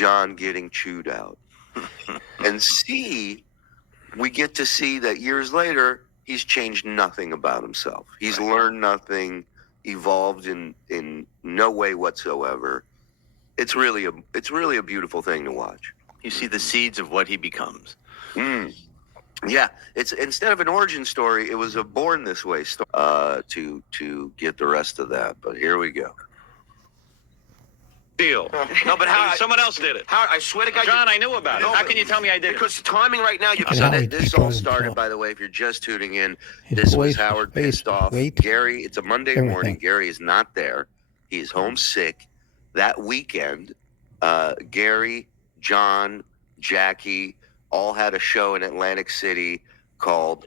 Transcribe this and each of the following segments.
John getting chewed out. And C, we get to see that years later, he's changed nothing about himself. He's learned nothing, evolved in no way whatsoever. It's really a beautiful thing to watch. You see the seeds of what he becomes. Yeah, it's instead of an origin story, it was a born this way story to get the rest of that. But here we go. Deal. No, but how? Someone else did it. How? I swear to God, John, I knew about it. How can you tell me I did it? Because the timing right now, you. So this all started, by the way, if you're just tuning in, this was Howard pissed off. Gary, it's a Monday morning. Gary is not there. He is homesick. That weekend, Gary, John, Jackie all had a show in Atlantic City called,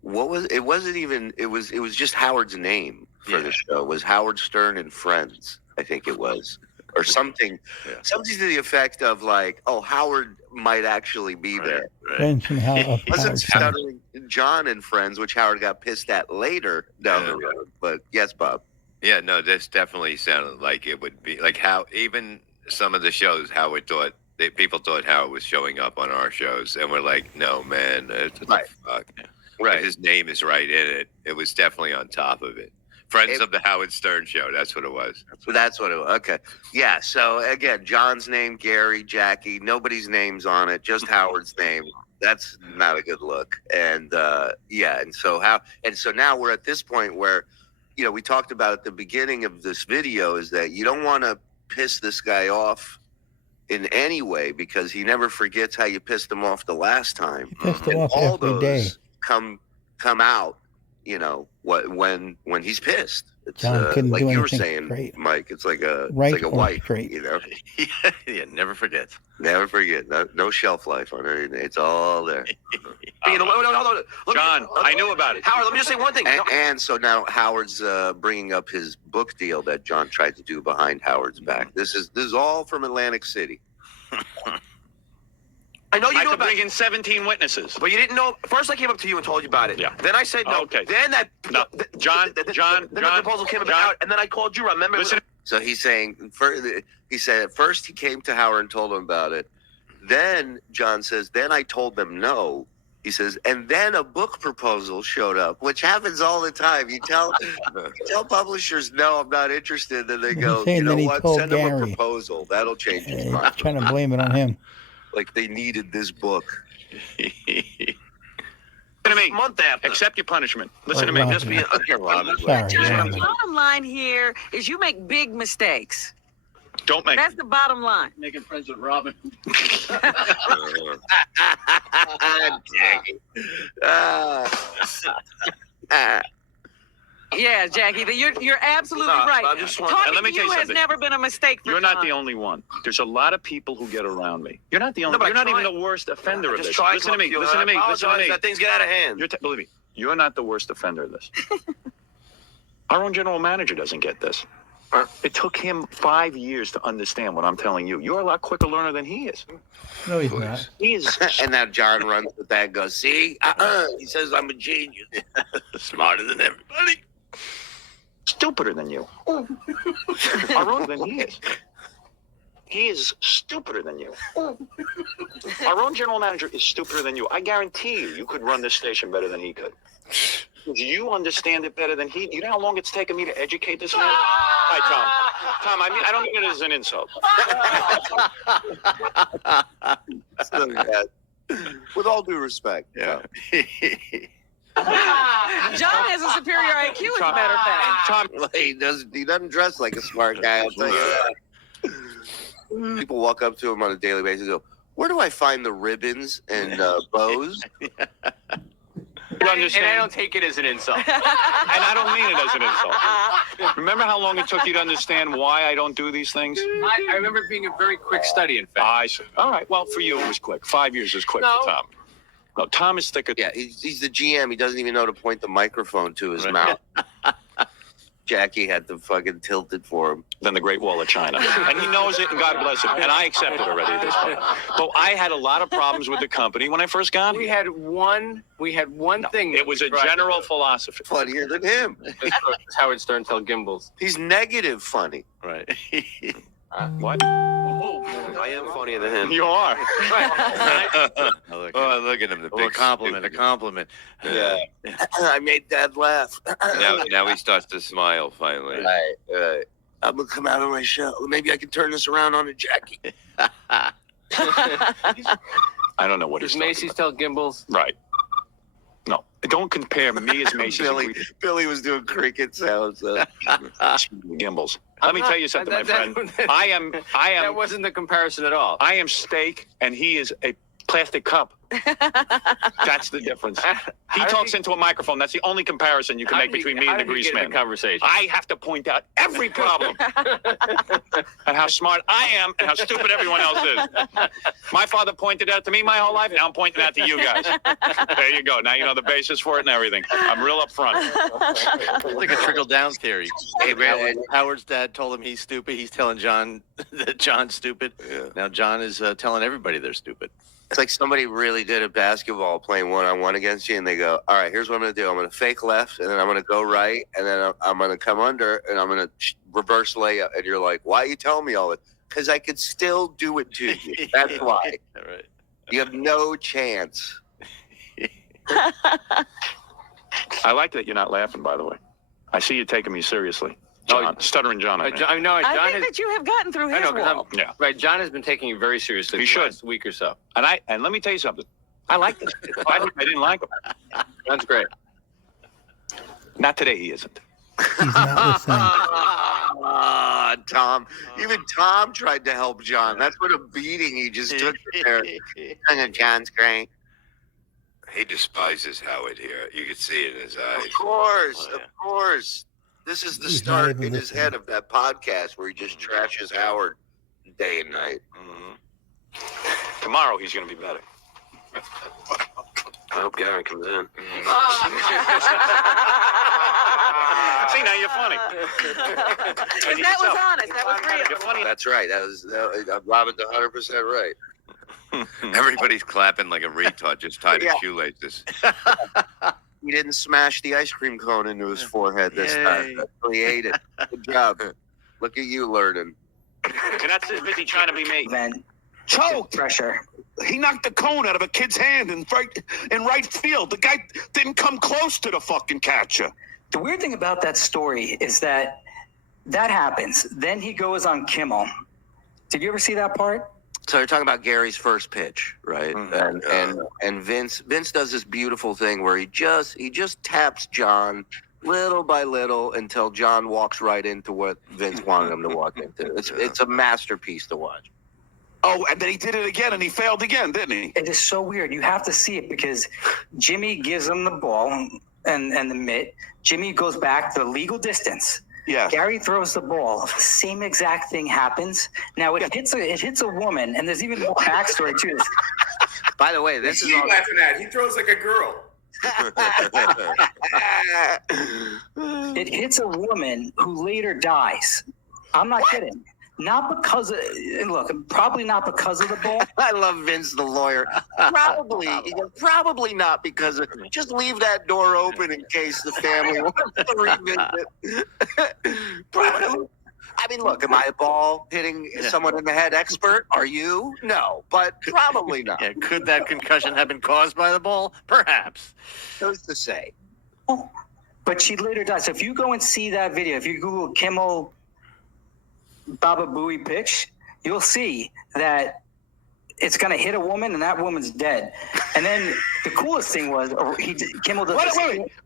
what was it? Wasn't even, it was just Howard's name for the show. It was Howard Stern and Friends, I think it was. Or something, something to the effect of like, oh, Howard might actually be there. Friends and Howard. Wasn't stuttering John and Friends, which Howard got pissed at later down the road. But yes, Bob. Yeah, no, this definitely sounded like it would be like how even some of the shows Howard thought people thought Howard was showing up on our shows, and we're like, no, man, what the fuck? Right, his name is right in it. It was definitely on top of it. Friends of the Howard Stern Show. That's what it was. That's what it was. Okay. Yeah. So again, John's name, Gary, Jackie, nobody's names on it, just Howard's name. That's not a good look. And and so now we're at this point where, we talked about at the beginning of this video is that you don't want to piss this guy off in any way because he never forgets how you pissed him off the last time. You pissed him off all every those day. come out. When he's pissed, it's John couldn't like do you were anything saying, great. Mike. It's like a wife, straight. Yeah, never forget. Never forget. No shelf life on anything. It's all there. Hold on. John, I knew about it. Howard, let me just say one thing. And so now Howard's bringing up his book deal that John tried to do behind Howard's back. This is all from Atlantic City. I know you I knew could about bring it, in 17 witnesses. but you didn't know. First, I came up to you and told you about it. Yeah. Then I said no. Okay. Then that. No. John, Then the proposal came about, and then I called you. Remember? Listen. So he's saying, he said at first he came to Howard and told him about it. Then John says, then I told them no. He says, and then a book proposal showed up, which happens all the time. You tell publishers, no, I'm not interested. Then they go, you know what? Send them a proposal. That'll change his mind. Trying to blame it on him. Like they needed this book. Listen to me. Month after. Accept your punishment. Listen to Rob, me. Just be. Sorry. The bottom line here is you make big mistakes. Don't make That's the bottom line. making friends with Robin. Yeah, Jackie, you're absolutely right. I just want- Talking let me to tell you you has something. never been a mistake for You're not John. the only one. There's a lot of people who get around me. You're not the only. No, but you're not I even tried. the worst offender of Just this. try Listen to me. you, Listen to and I me. Listen to apologize me. that things get out of hand. Believe me, you're not the worst offender of this. Our own general manager doesn't get this. It took him 5 years to understand what I'm telling you. You're a lot quicker learner than he is. No, he's not. He is And now John runs with that and goes, see? He says I'm a genius. Smarter than everybody. stupider than you. Our own than he is. He is stupider than you. Our own general manager is stupider than you. I guarantee you could run this station better than he could. You understand it better than he. You know how long it's taken me to educate this man? Hi, Tom. Tom, I mean, I don't mean it as an insult. So, yeah, with all due respect. Yeah. John has a superior IQ, as a matter of fact. Tom, Well, he doesn't dress like a smart guy, I'll tell you that. People walk up to him on a daily basis and go, where do I find the ribbons and bows? you And I understand? don't take it as an insult. And I don't mean it as an insult. Remember how long it took you to understand why I don't do these things? I remember it being a very quick study, in fact. I see. All right. Well, for you, it was quick. 5 years is quick No. for Tom. No, Tom is thicker. Yeah, he's the GM. He doesn't even know to point the microphone to his mouth. Jackie had to fucking tilt it for him. Than the Great Wall of China. And he knows it, and God bless him. And I accept it already at this point. But I had a lot of problems with the company when I first got We here. had one thing. It was a general philosophy. Funnier than him. Howard Stern tell Gimbals. He's negative funny. Right. What? I am funnier than him. You are. Oh, look at him. The big A compliment. Yeah. I made Dad laugh. Now he starts to smile finally. Right. I'm gonna come out on my show. Maybe I can turn this around on a Jackie. I don't know what Does he's talking Macy's tell Gimbals? about. Right. No, don't compare me as Macy's Billy was doing cricket sounds. Gimbals. Let me tell you something, my friend. I am. That wasn't the comparison at all. I am steak, and he is a plastic cup. That's the difference. He talks into a microphone. That's the only comparison you can make between me and the grease man. Conversation. I have to point out every problem and how smart I am and how stupid everyone else is. My father pointed out to me my whole life. Now I'm pointing out to you guys. There you go. Now you know the basis for it and everything. I'm real upfront. It's like a trickle-down theory. Hey, man. Howard's dad told him he's stupid. He's telling John that John's stupid. Yeah. Now John is telling everybody they're stupid. It's like somebody really good at basketball playing one-on-one against you, and they go, all right, here's what I'm going to do. I'm going to fake left, and then I'm going to go right, and then I'm going to come under, and I'm going to reverse layup. And you're like, why are you telling me all this? Because I could still do it to you. That's why. All right. You have no chance. I like that you're not laughing, by the way. I see you taking me seriously. John, stuttering John. I know. I John think that you have gotten through I his know, 'cause wall. Yeah. Right, John has been taking it very seriously He the should. last week or so. And let me tell you something. I like this. I didn't like him. That's great. Not today. He isn't. He's not listening. Tom. Even Tom tried to help John. That's what a beating he just took there. John's great. He despises Howard here. You can see it in his eyes. Of course, Oh, yeah. of course. This is the He's not start even in his listening. head of that podcast where he just trashes Howard day and night. Tomorrow he's going to be better. I hope Gary comes in. See, now you're funny. And that was honest. That was real. You're funny. That's right. Robin's 100% right. Everybody's clapping like a retard, just tied his Yeah. shoelaces. He didn't smash the ice cream cone into his forehead this time. He ate it. Good job. Look at you learning. You're not so busy trying to be me. Then Choked. pressure. He knocked the cone out of a kid's hand in right field. The guy didn't come close to the fucking catcher. The weird thing about that story is that happens. Then he goes on Kimmel. Did you ever see that part? So you're talking about Gary's first pitch, right? And Vince does this beautiful thing where he just taps John little by little until John walks right into what Vince wanted him to walk into. It's a masterpiece to watch. Oh, and then he did it again, and he failed again, didn't he? It is so weird. You have to see it because Jimmy gives him the ball and the mitt. Jimmy goes back the legal distance. Yeah. Gary throws the ball. Same exact thing happens. Now it hits a woman, and there's even more backstory to this. By the way, this is What's he laughing at? He throws like a girl. It hits a woman who later dies. I'm not kidding. Not because of, probably not because of the ball. I love Vince the lawyer. Probably not because of, just leave that door open in case the family wants to revisit. I mean, look, am I a ball hitting someone in the head expert? Are you? No, but probably not. Yeah, could that concussion have been caused by the ball? Perhaps. Who's to say? Oh, but she later dies. So if you go and see that video, if you Google Kimmel Baba Booey pitch, you'll see that it's going to hit a woman and that woman's dead. And then the coolest thing was Kimmel does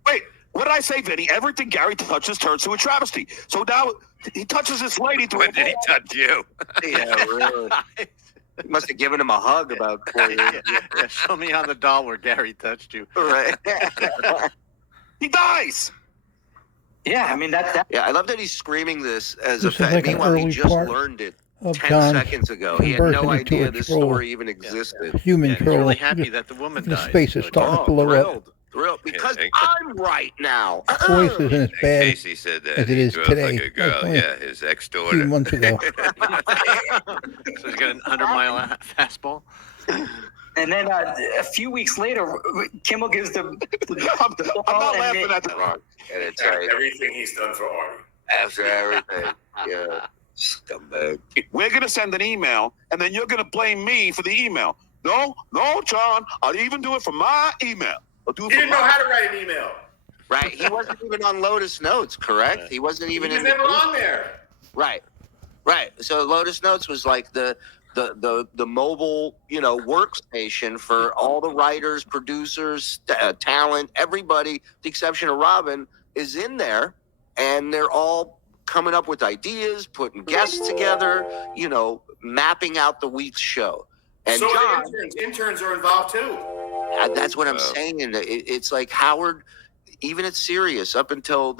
Wait. What did I say, Vinny? Everything Gary touches turns to a travesty. So now he touches this lady through When did he touch you? Yeah, really. He must have given him a hug about 4 years. Yeah, show me on the doll where Gary touched you. Right. He dies. Yeah, I mean that. Yeah, I love that he's screaming this as This a is fact. like an Meanwhile, he early just part learned it of 10 John seconds ago. He had no converting into idea a this troll. story even existed. Human Yeah, he's troll. really happy that the woman His died. face is starting to blow up. Thrilled, because Yeah, I'm right now. His voice isn't as bad Casey said that. as it He is drove today. Like a girl. Like, Yeah, his a few ex-daughter. months ago. So he's got an 100-mile fastball. And then a few weeks later, Kimmel gives the I'm not laughing at the wrong. And it's After everything he's done for Artie. after everything. Yeah. Scumbag. We're going to send an email, and then you're going to blame me for the email. No, John. I'll even do it from my email. I'll do it He from didn't know how to write an email. Right. He wasn't even on Lotus Notes, correct? He wasn't even He was in never on there. Right. Right. So Lotus Notes was like the mobile, workstation for all the writers, producers, talent, everybody, with the exception of Robin, is in there, and they're all coming up with ideas, putting guests together, mapping out the week's show. And So John, interns are involved too. that's what I'm saying. And it's like Howard, even at Sirius, up until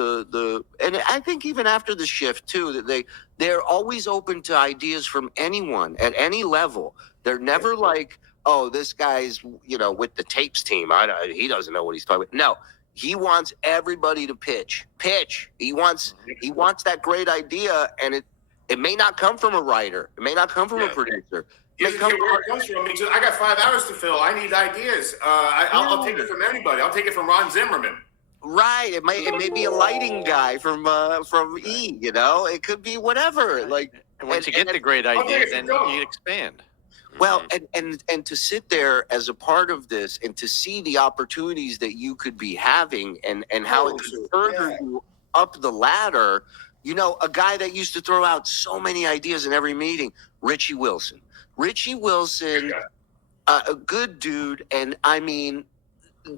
and I think even after the shift too, that they're always open to ideas from anyone at any level. They're never like, oh, this guy's with the tapes team. He doesn't know what he's talking about. No, he wants everybody to pitch. He wants that great idea, and it may not come from a writer. It may not come from a producer. Where it comes from. I got 5 hours to fill. I need ideas. I'll take it from anybody. I'll take it from Ron Zimmerman. Right. It may be a lighting guy from E. It could be whatever. Like, And once you get the great idea, then you expand. Well, and to sit there as a part of this and to see the opportunities that you could be having and how it could further you up the ladder. A guy that used to throw out so many ideas in every meeting, Richie Wilson. Richie Wilson, a good dude, and I mean,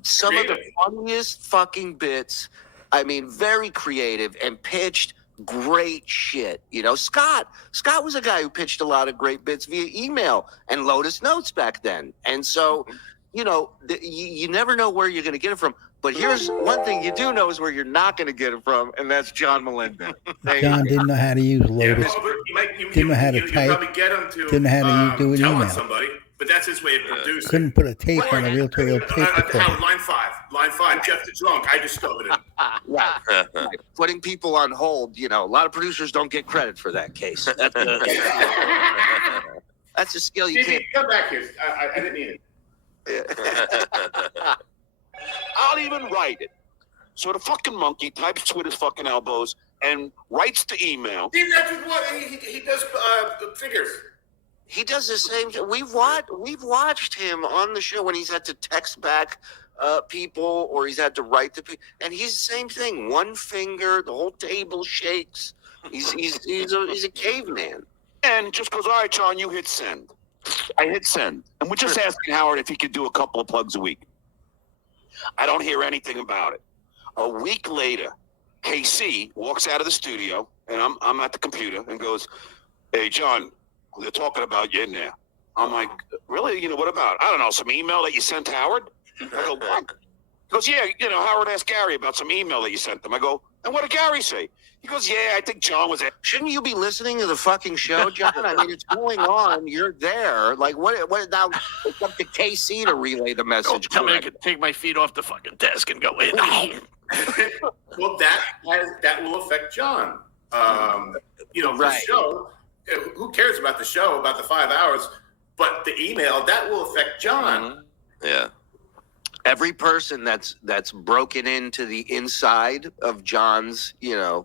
some of the funniest fucking bits. I mean, very creative and pitched great shit. Scott was a guy who pitched a lot of great bits via email and Lotus Notes back then. And so, you never know where you're going to get it from. But here's one thing you do know is where you're not going to get it from, and that's John Melendez. John didn't know how to use Lotus. Didn't know how to type. Probably get him to Didn't know how to do an tell email. somebody, but that's his way of producing. Couldn't put a tape on a reel-to-reel tape recorder. Line 5, Jeff the Drunk. I discovered it. Right. Putting people on hold. A lot of producers don't get credit for that case. That's a skill you can't. Come back here. I didn't mean it. I'll even write it. So the fucking monkey types with his fucking elbows and writes the email. That's what he does. Figures. He does the same thing. We've watched him on the show when he's had to text back people or he's had to write to people, and he's the same thing. One finger, the whole table shakes. He's a caveman. And just goes, all right, John, you hit send. I hit send, and we're just asking Howard if he could do a couple of plugs a week. I don't hear anything about it. A week later, KC walks out of the studio, and I'm at the computer, and goes, "Hey, John, they're talking about you in there." I'm like, "Really? What about? I don't know, some email that you sent to Howard?" I go, "What?" He goes, "Yeah, Howard asked Gary about some email that you sent them." I go, "And what did Gary say?" He goes, "Yeah, I think John was." Shouldn't you be listening to the fucking show, John? I mean, it's going on. You're there. Like, what now? It's up to KC to relay the message. Tell me I could take my feet off the fucking desk and go in. Well, that will affect John. The show. Who cares about the show, about the 5 hours? But the email, that will affect John. Yeah. Every person that's broken into the inside of John's,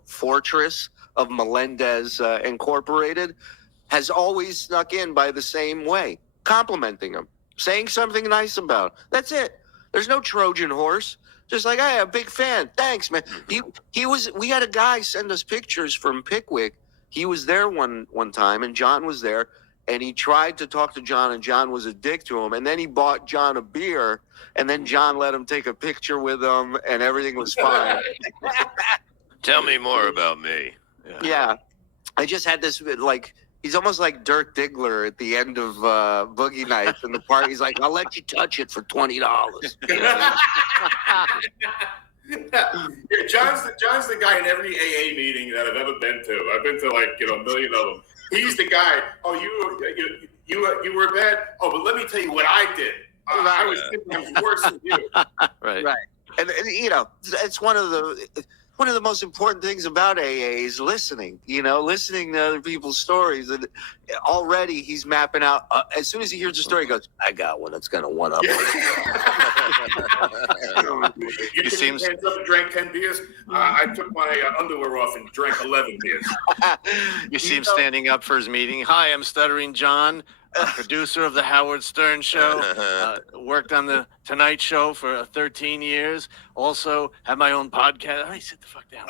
fortress of Melendez Incorporated has always snuck in by the same way, complimenting him, saying something nice about him. That's it. There's no Trojan horse. Just like, hey, I'm a big fan. Thanks, man. We had a guy send us pictures from Pickwick. He was there one time, and John was there, and he tried to talk to John, and John was a dick to him. And then he bought John a beer, and then John let him take a picture with him, and everything was fine. Tell me more about me. Yeah. I just had this, he's almost like Dirk Diggler at the end of Boogie Nights in the park. He's like, I'll let you touch it for $20. John's the guy in every AA meeting that I've ever been to. I've been to a million of them. He's the guy. Oh, you were bad. Oh, but let me tell you what I did. I was 10 times worse than you. Right. And it's one of the most important things about AA is listening. Listening to other people's stories, and already he's mapping out. As soon as he hears a story, he goes, "I got one that's gonna one up." You seems hands up and drank 10 beers. I took my underwear off and drank 11 beers. You see him standing up for his meeting. Hi, I'm Stuttering John, producer of the Howard Stern Show. Worked on the Tonight Show for 13 years. Also have my own podcast. Hey, sit the fuck down.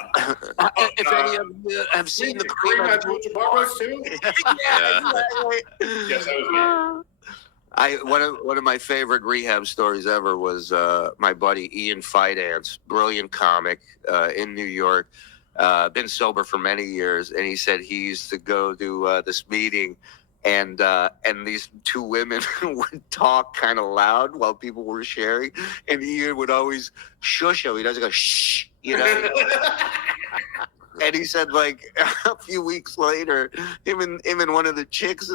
If any of you have seen the Kareem Abdul-Jabbar too? Yeah. Yes, that was me. One of my favorite rehab stories ever was my buddy Ian Fidance, brilliant comic in New York, been sober for many years, and he said he used to go to this meeting, and these two women would talk kind of loud while people were sharing, and Ian would always shush him. He doesn't go shh, you know. And he said, like, a few weeks later, him and one of the chicks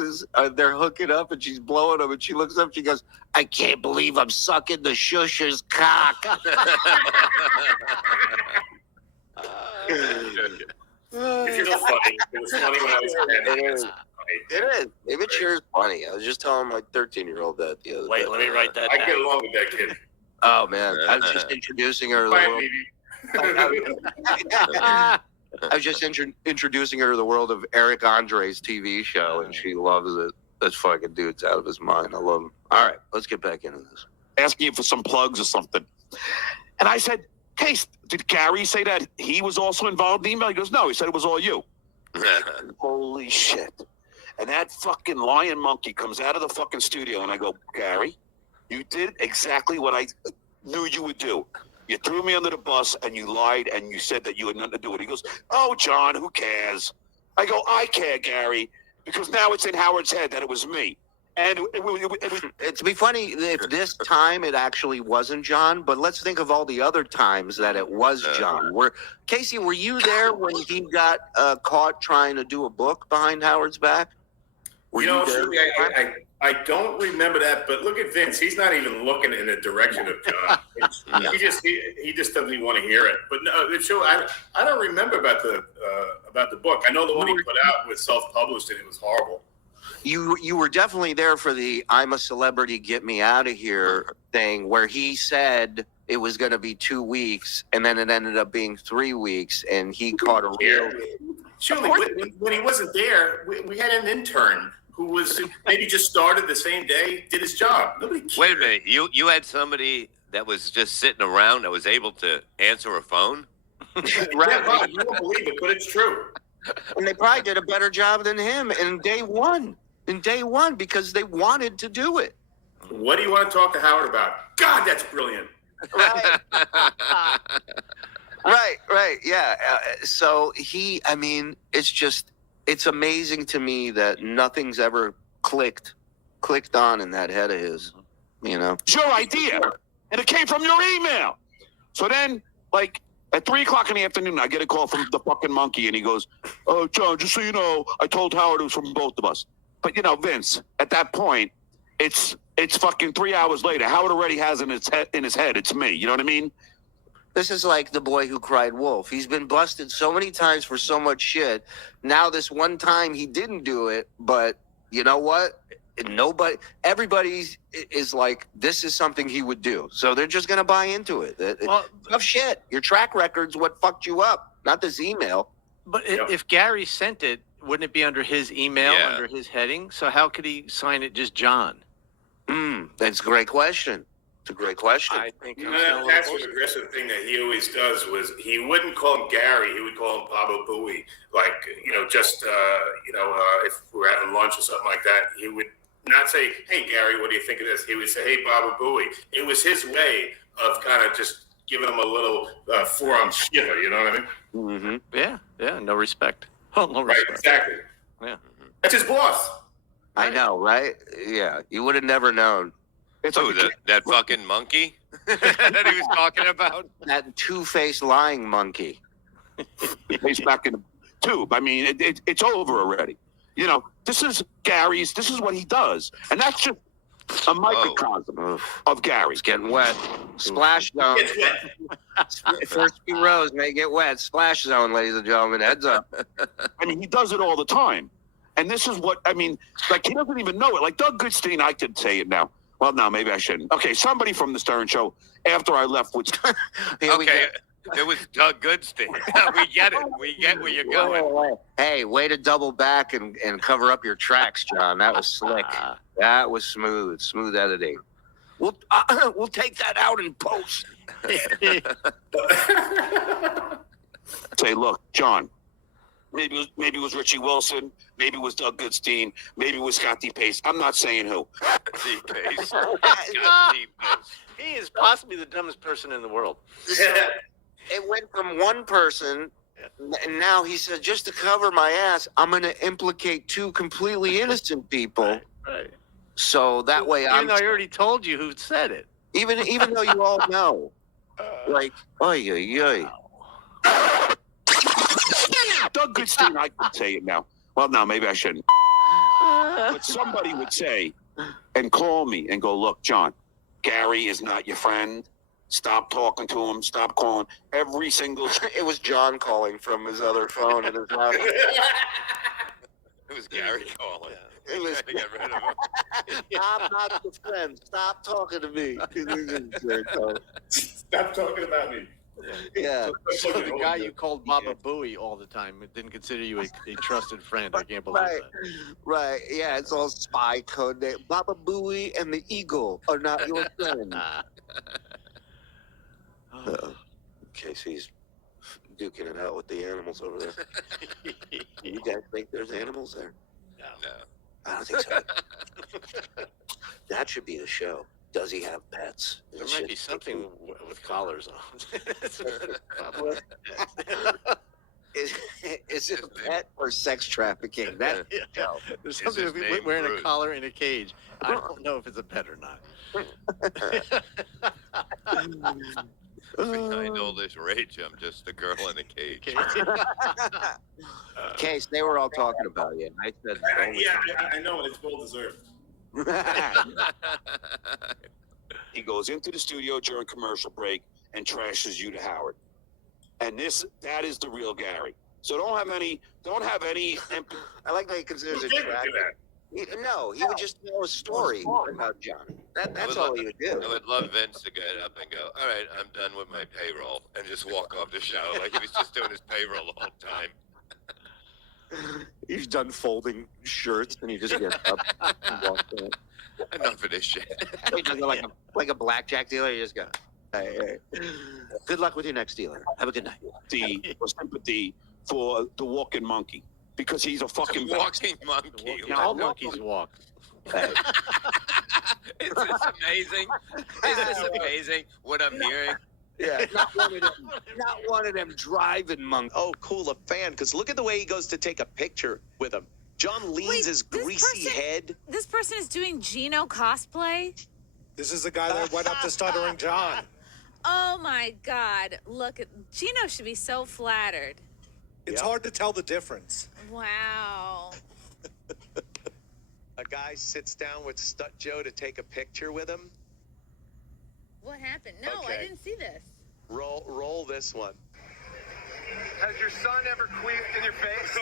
they're hooking up, and she's blowing him, and she looks up, she goes, "I can't believe I'm sucking the shusher's cock." It's just funny. It was funny when I was 10. It is. It is. It sure is funny. I was just telling my 13year-old that the other day. Wait, let me write that I down. get along with that kid. Oh, man. I was just introducing her to the world. I was just introducing her to the world of Eric Andre's TV show, and she loves it. That fucking dude's out of his mind. I love him. All right, let's get back into this. Asking you for some plugs or something. And I said, Case, did Gary say that he was also involved in the email? He goes, no, he said it was all you. Holy shit. And that fucking lion monkey comes out of the fucking studio, and I go, Gary, you did exactly what I knew you would do. You threw me under the bus, and you lied, and you said that you had nothing to do with it. He goes, oh, John, who cares? I go, I care, Gary, because now it's in Howard's head that it was me. And it'd be funny if this time it actually wasn't John, but let's think of all the other times that it was John. Casey, were you there when he got caught trying to do a book behind Howard's back? You know, I don't remember that, but look at Vince. He's not even looking in the direction of John. He just doesn't even want to hear it. But no, the show, I don't remember about the book. I know the one he put out was self-published, and it was horrible. You were definitely there for the "I'm a celebrity, get me out of here" thing, where he said it was going to be 2 weeks, and then it ended up being 3 weeks, and he caught a real. Surely, when he wasn't there, we had an intern who was maybe just started the same day, did his job. Nobody cared. Wait a minute, you had somebody that was just sitting around that was able to answer a phone? Right. Yeah, Bob, you won't believe it, but it's true. And they probably did a better job than him in day one. Because they wanted to do it. What do you want to talk to Howard about? God, that's brilliant. Right. right. Yeah. So it's amazing to me that nothing's ever clicked on in that head of his, you know. It's your idea, and it came from your email. So then, like, at 3:00 in the afternoon, I get a call from the fucking monkey, and he goes, "Oh, John, just so you know, I told Howard it was from both of us." But, you know, Vince, at that point, it's fucking 3 hours later. Howard already has in his head, it's me. You know what I mean? This is like the boy who cried wolf. He's been busted so many times for so much shit. Now this one time he didn't do it, but you know what? Everybody is like, this is something he would do. So they're just going to buy into it. Tough shit. Your track record's what fucked you up, not this email. But if Gary sent it, wouldn't it be under his email, under his heading? So how could he sign it just John? That's a great question. It's a great question. I think that passive-aggressive thing that he always does was he wouldn't call him Gary. He would call him Baba Booey. Like, if we're having lunch or something like that, he would not say, "Hey, Gary, what do you think of this?" He would say, "Hey, Baba Booey." It was his way of kind of just giving him a little forearm shiver, you know what I mean? Mm-hmm. Yeah, no respect. Oh, no respect. Right, exactly. Yeah. That's his boss. I know, right? Yeah, you would have never known. It's that fucking monkey that he was talking about? That two-faced lying monkey. He's back in the tube. I mean, it's over already. You know, this is Gary's. This is what he does. And that's just a microcosm of Gary. It's getting wet. Splash zone. First few rows may get wet. Splash zone, ladies and gentlemen. Heads up. I mean, he does it all the time. And this is what, I mean, like, he doesn't even know it. Like, Doug Goodstein, I can say it now. Well, no, maybe I shouldn't. Okay, somebody from the Stern Show after I left with. Okay, it was Doug Goodstein. We get it. We get where you're going. Hey, way to double back and cover up your tracks, John. That was slick. That was smooth editing. We'll take that out in post. Say, look, John. Maybe it was Richie Wilson. Maybe it was Doug Goodstein. Maybe it was Scott D. Pace. I'm not saying who. D. Pace. He is possibly the dumbest person in the world. It went from one person, and now he said, just to cover my ass, I'm going to implicate two completely innocent people. Right. So that way Even though I already told you who said it. Even though you all know. Like, oy. Doug Goodstein, I can say it now. Well, no, maybe I shouldn't. But somebody would say and call me and go, look, John, Gary is not your friend. Stop talking to him. Stop calling. Every single. It was John calling from his other phone in his house. It was Gary calling. It was. To get rid of him. I'm not your friend. Stop talking to me. Stop talking about me. Yeah. So the guy you called Baba Booey all the time didn't consider you a trusted friend. I can't believe that. Right. Yeah, it's all spy code name. Baba Booey and the Eagle are not your friend. Casey's duking it out with the animals over there. You guys think there's animals there? No. I don't think so. That should be the show. Does he have pets? There might be something with collars on. Is it a pet or sex trafficking? That show. There's something his with name wearing Bruce? a collar in a cage. I don't know if it's a pet or not. Behind all this rage, I'm just a girl in a cage. Case, they were all talking about you. I said, I know, and it's well deserved. He goes into the studio during commercial break and trashes you to Howard. And that is the real Gary. So don't have any. I like that he considers it tragic. No, he would just tell a story about John. That's all he would do. I would love Vince to get up and go, all right, I'm done with my payroll, and just walk off the show like he was just doing his payroll the whole time. He's done folding shirts, and he just gets up and walks out. Enough of this shit. He does it like a blackjack dealer. You just go, hey. Good luck with your next dealer. Have a good night. Sympathy for the walking monkey because he's a fucking walking monkey. All monkeys walk. Is this amazing? Is this amazing? What I'm hearing. Yeah, not one of them driving monkeys. Oh, cool, a fan. Because look at the way he goes to take a picture with him. John leans his greasy head. This person is doing Gino cosplay? This is the guy that went up to Stuttering John. Oh my God. Look, Gino should be so flattered. It's hard to tell the difference. Wow. A guy sits down with Stut Joe to take a picture with him. What happened? No, Okay. I didn't see this. Roll this one. Has your son ever queefed in your face?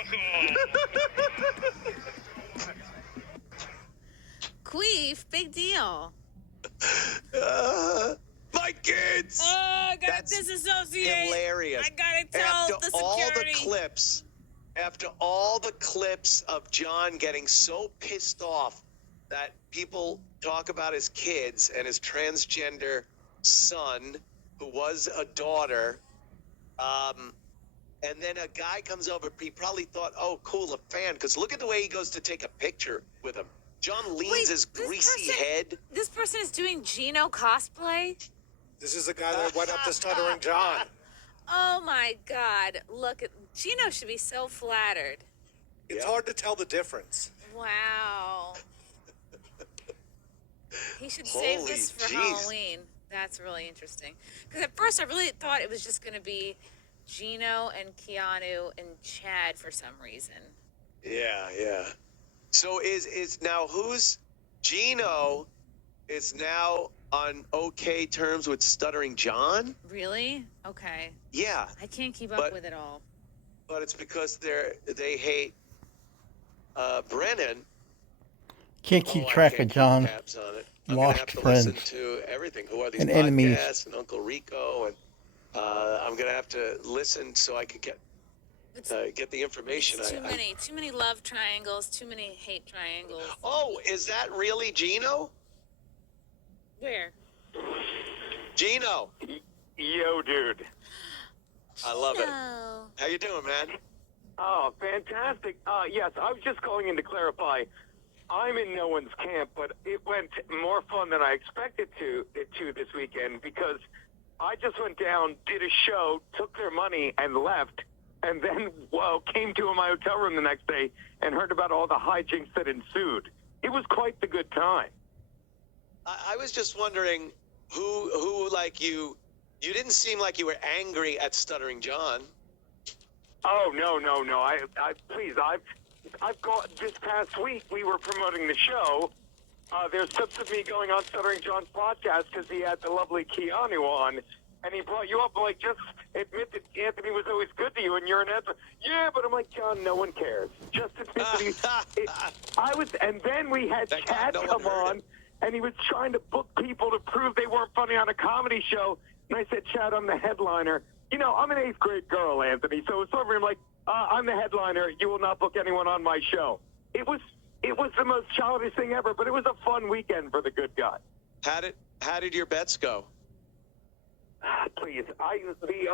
Queef, big deal. My kids! Oh, I gotta That's disassociate. hilarious. I gotta tell the security. After all the clips of John getting so pissed off that people talk about his kids and his transgender son, who was a daughter, and then a guy comes over, he probably thought, oh, cool, a fan, because look at the way he goes to take a picture with him. John leans his greasy head. This person is doing Gino cosplay? This is the guy that went up to Stuttering John. Oh my God. Look, Gino should be so flattered. It's hard to tell the difference. Wow. He should save Holy this for jeez. Halloween. That's really interesting. Because at first I really thought it was just going to be Gino and Keanu and Chad for some reason. Yeah. So is now who's Gino is now on okay terms with Stuttering John? Really? Okay. Yeah. I can't keep up But- with it all. But it's because they hate Brennan. Can't keep Oh, I track can't of keep John. tabs on it. I'm gonna have lost to friends listen to everything. Who are these and podcasts enemies. and Uncle Rico, and I'm gonna have to listen so I could get the information. It's too many love triangles, too many hate triangles. Oh, is that really Gino? Where? Gino. Yo, dude. I love it. No. How you doing, man? Oh, fantastic. Yes, I was just calling in to clarify. I'm in no one's camp, but it went more fun than I expected it to this weekend because I just went down, did a show, took their money, and left, and then came to my hotel room the next day and heard about all the hijinks that ensued. It was quite the good time. I was just wondering who like you didn't seem like you were angry at Stuttering John. Oh, no. Please, I've got this past week, we were promoting the show. There's clips of me going on Stuttering John's podcast because he had the lovely Keanu on, and he brought you up, like, just admit that Anthony was always good to you, and you're an answer. Yeah, but I'm like, John, no one cares. Just admit that and then we had Chad come on, and he was trying to book people to prove they weren't funny on a comedy show, and I said, Chad, I'm the headliner. You know, I'm an 8th grade girl, Anthony, so it's over him like, I'm the headliner. You will not book anyone on my show. It was the most childish thing ever, but it was a fun weekend for the good guy. How did your bets go? Please, they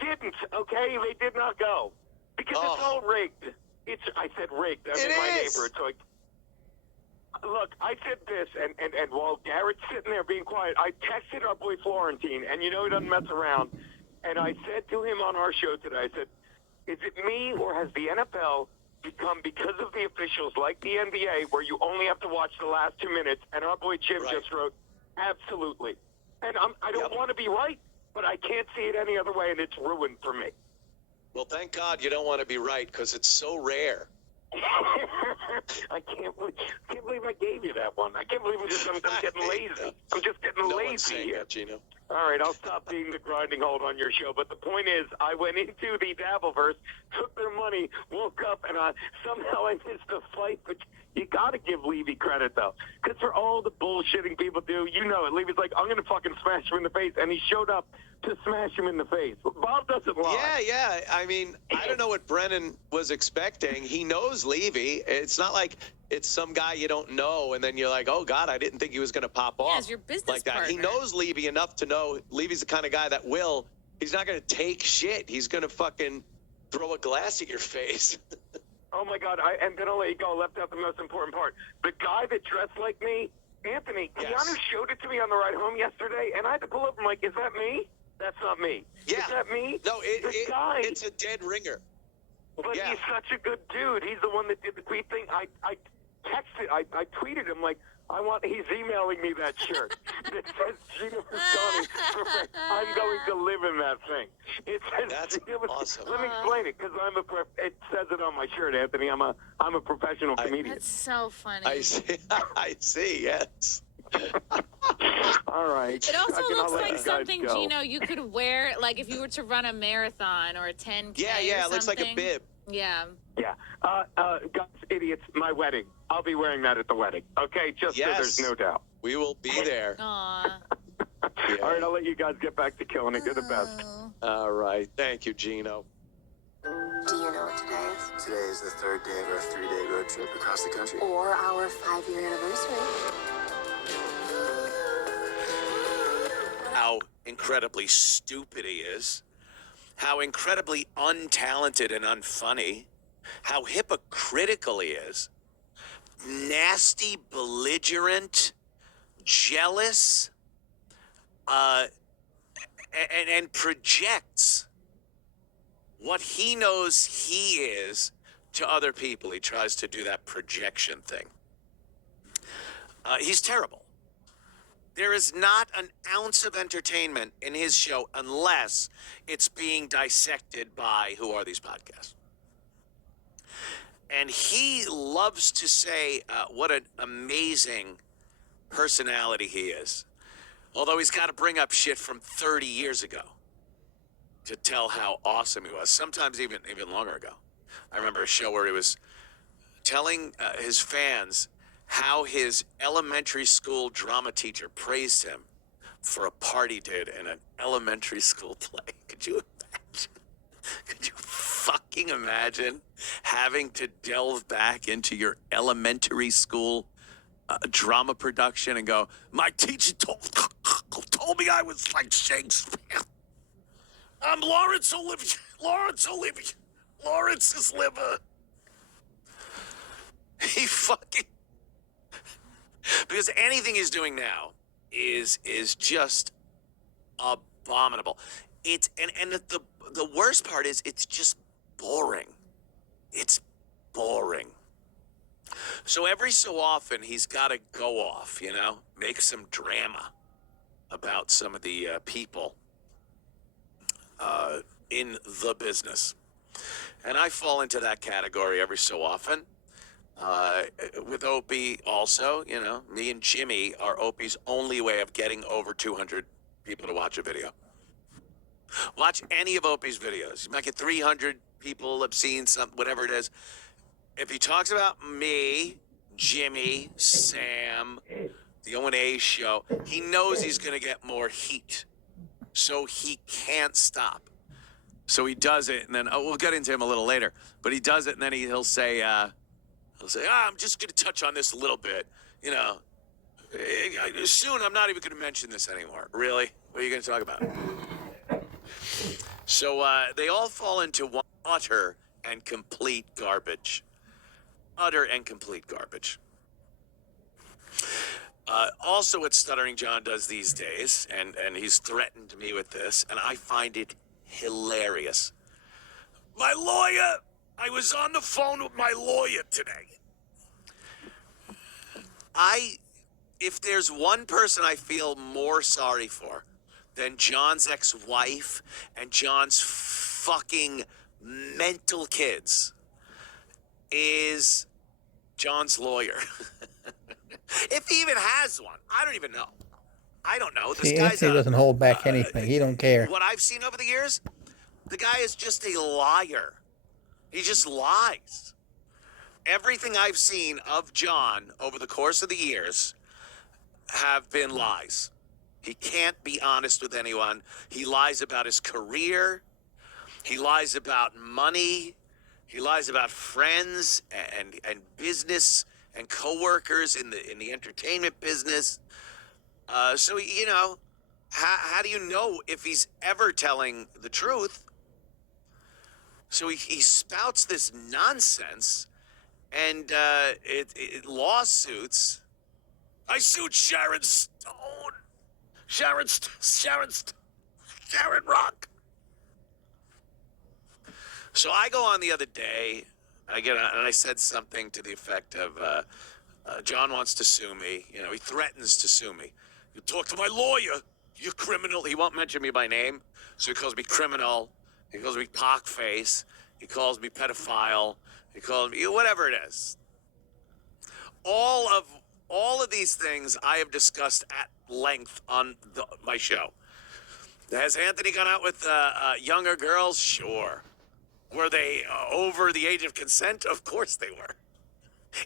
didn't. Okay, they did not go because it's all rigged. I said rigged. I'm in my neighborhood, so look, I said this, and while Garrett's sitting there being quiet, I texted our boy Florentine, and you know he doesn't mess around. And I said to him on our show today, I said, is it me or has the NFL become, because of the officials like the NBA, where you only have to watch the last 2 minutes? And our boy Jim just wrote, absolutely. And I don't want to be right, but I can't see it any other way, and it's ruined for me. Well, thank God you don't want to be right because it's so rare. I can't believe I gave you that one. I can't believe I'm getting lazy. I'm just getting lazy here. That, Gino. All right, I'll stop being the grinding hold on your show. But the point is, I went into the Dabbleverse, took their money, woke up, and somehow I missed the fight. But you got to give Levy credit, though. Because for all the bullshitting people do, you know it. Levy's like, I'm going to fucking smash him in the face. And he showed up to smash him in the face. Bob doesn't lie. Yeah. I mean, I don't know what Brennan was expecting. He knows Levy. It's not like it's some guy you don't know, and then you're like, oh, God, I didn't think he was going to pop off. Yeah, it's your business like that. partner. He knows Levy enough to know Levy's the kind of guy that he's not going to take shit. He's going to fucking throw a glass at your face. Oh, my God. And then I'll let you go. I left out the most important part. The guy that dressed like me, Anthony, Keanu showed it to me on the ride home yesterday, and I had to pull up. I'm like, is that me? That's not me. Yeah. Is that me? No, guy, it's a dead ringer. But he's such a good dude. He's the one that did the tweet thing. I texted, I tweeted him like, he's emailing me that shirt that says Gino Fiscani. I'm going to live in that thing. It says, that's awesome. Let me explain it, because it says it on my shirt, Anthony. I'm a professional comedian. That's so funny. I see, yes. All right. It also looks like something, Gino, you could wear, like if you were to run a marathon or a 10K. Yeah, it looks like a bib. Yeah. Yeah. Guys, idiots, my wedding. I'll be wearing that at the wedding. Okay, just so there's no doubt. We will be there. Aw. All right, I'll let you guys get back to killing it. You're the best. All right. Thank you, Gino. Do you know what today is? Today is the 3rd day of our 3-day road trip across the country. Or our 5-year anniversary. How incredibly stupid he is, how incredibly untalented and unfunny, how hypocritical he is, nasty, belligerent, jealous, and projects what he knows he is to other people. He tries to do that projection thing. He's terrible. There is not an ounce of entertainment in his show unless it's being dissected by who are these podcasts. And he loves to say what an amazing personality he is. Although he's got to bring up shit from 30 years ago to tell how awesome he was. Sometimes even longer ago. I remember a show where he was telling his fans how his elementary school drama teacher praised him for a part he did in an elementary school play. Could you imagine? Could you fucking imagine having to delve back into your elementary school drama production and go, my teacher told me I was like Shakespeare. I'm Laurence Olivier. Lawrence is liver. He fucking... Because anything he's doing now is just abominable. It's and the worst part is it's just boring. It's boring. So every so often he's got to go off, you know, make some drama about some of the people in the business. And I fall into that category every so often. With Opie also, you know, me and Jimmy are Opie's only way of getting over 200 people to watch a video. Watch any of Opie's videos. You might get 300 people have seen something, whatever it is. If he talks about me, Jimmy, Sam, the O&A show, he knows he's going to get more heat. So he can't stop. So he does it, and then we'll get into him a little later. But he does it, and then he'll say, I'm just going to touch on this a little bit. You know, soon I'm not even going to mention this anymore. Really? What are you going to talk about? So they all fall into one utter and complete garbage. Utter and complete garbage. Also, what Stuttering John does these days, and he's threatened me with this, and I find it hilarious. My lawyer, I was on the phone with my lawyer today. If there's one person I feel more sorry for than John's ex-wife and John's fucking mental kids, is John's lawyer. If he even has one. I don't even know. I don't know. This guy's Anthony doesn't hold back anything. He don't care. What I've seen over the years, the guy is just a liar. He just lies. Everything I've seen of John over the course of the years have been lies. He can't be honest with anyone. He lies about his career. He lies about money. He lies about friends and business and coworkers in the entertainment business. So, you know, how do you know if he's ever telling the truth? So he spouts this nonsense, and lawsuits. I sued Sharon Stone. Sharon Rock. So I go on the other day, and I said something to the effect of, John wants to sue me. You know, he threatens to sue me. You talk to my lawyer, you criminal. He won't mention me by name, so he calls me criminal. He calls me pockface. He calls me pedophile. He calls me whatever it is. All of these things I have discussed at length on my show. Has Anthony gone out with younger girls? Sure. Were they over the age of consent? Of course they were.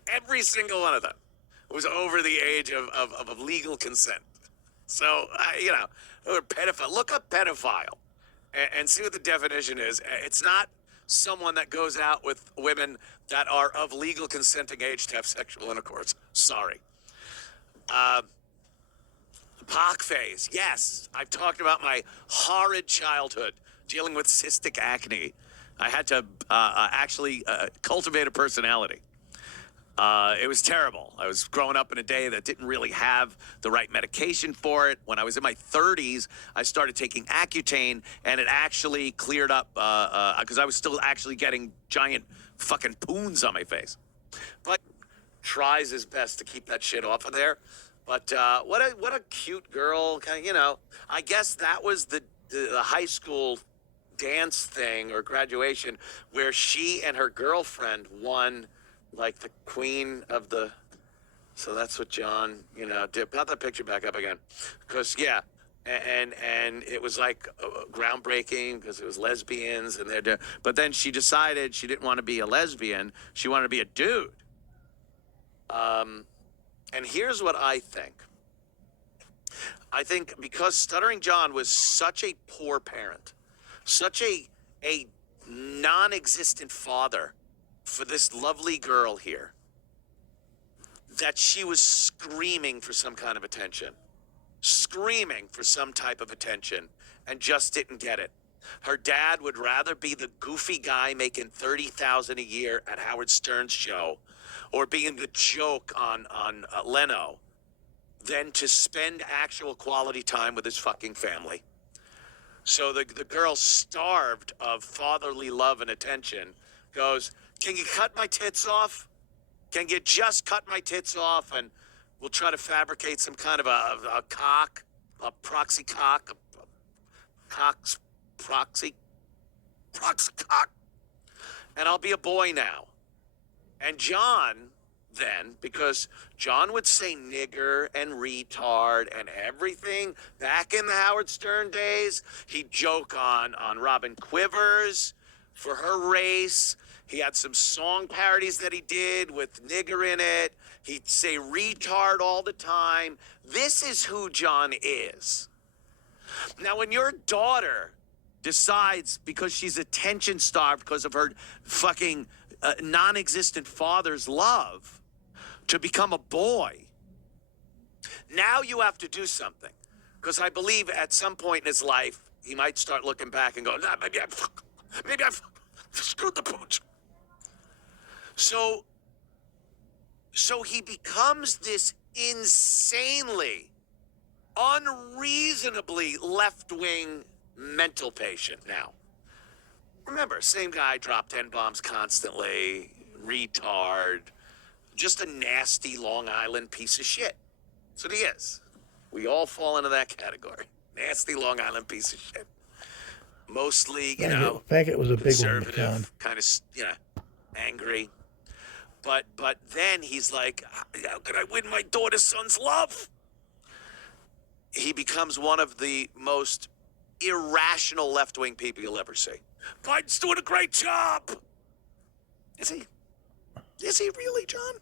Every single one of them was over the age of legal consent. So, you know, pedophile. Look up pedophile and see what the definition is. It's not someone that goes out with women that are of legal consenting age to have sexual intercourse. Sorry. Pockface. Yes, I've talked about my horrid childhood dealing with cystic acne. I had to actually cultivate a personality. It was terrible. I was growing up in a day that didn't really have the right medication for it. When I was in my 30s, I started taking Accutane, and it actually cleared up because I was still actually getting giant fucking poons on my face. But tries his best to keep that shit off of there. But what a cute girl. You know, I guess that was the high school dance thing or graduation where she and her girlfriend won like the queen of the, so that's what John, you know, did. Put that picture back up again, because yeah, and it was like groundbreaking because it was lesbians and they're, but then she decided she didn't want to be a lesbian, she wanted to be a dude. And here's what I think. I think because Stuttering John was such a poor parent, such a non-existent father for this lovely girl here, that she was screaming for some kind of attention, screaming for some type of attention, and just didn't get it. Her dad would rather be the goofy guy making $30,000 a year at Howard Stern's show, or being the joke on Leno, than to spend actual quality time with his fucking family. So the girl, starved of fatherly love and attention, goes, "Can you cut my tits off? Can you just cut my tits off, and we'll try to fabricate some kind of a cock, a proxy cock, a cock's proxy cock, and I'll be a boy now." And John then, because John would say nigger and retard and everything back in the Howard Stern days, he'd joke on Robin Quivers for her race. He had some song parodies that he did with nigger in it. He'd say retard all the time. This is who John is. Now, when your daughter decides, because she's attention starved because of her fucking non-existent father's love, to become a boy, now you have to do something. Because I believe at some point in his life, he might start looking back and go, nah, maybe I screwed the pooch. So he becomes this insanely, unreasonably left-wing mental patient now. Remember, same guy dropped N-bombs constantly, retard, just a nasty Long Island piece of shit. That's what he is. We all fall into that category. Nasty Long Island piece of shit. Mostly, Faggot was a big one, John. Kind of, angry. But then he's like, how can I win my daughter's son's love? He becomes one of the most irrational left-wing people you'll ever see. Biden's doing a great job. Is he? Is he really, John?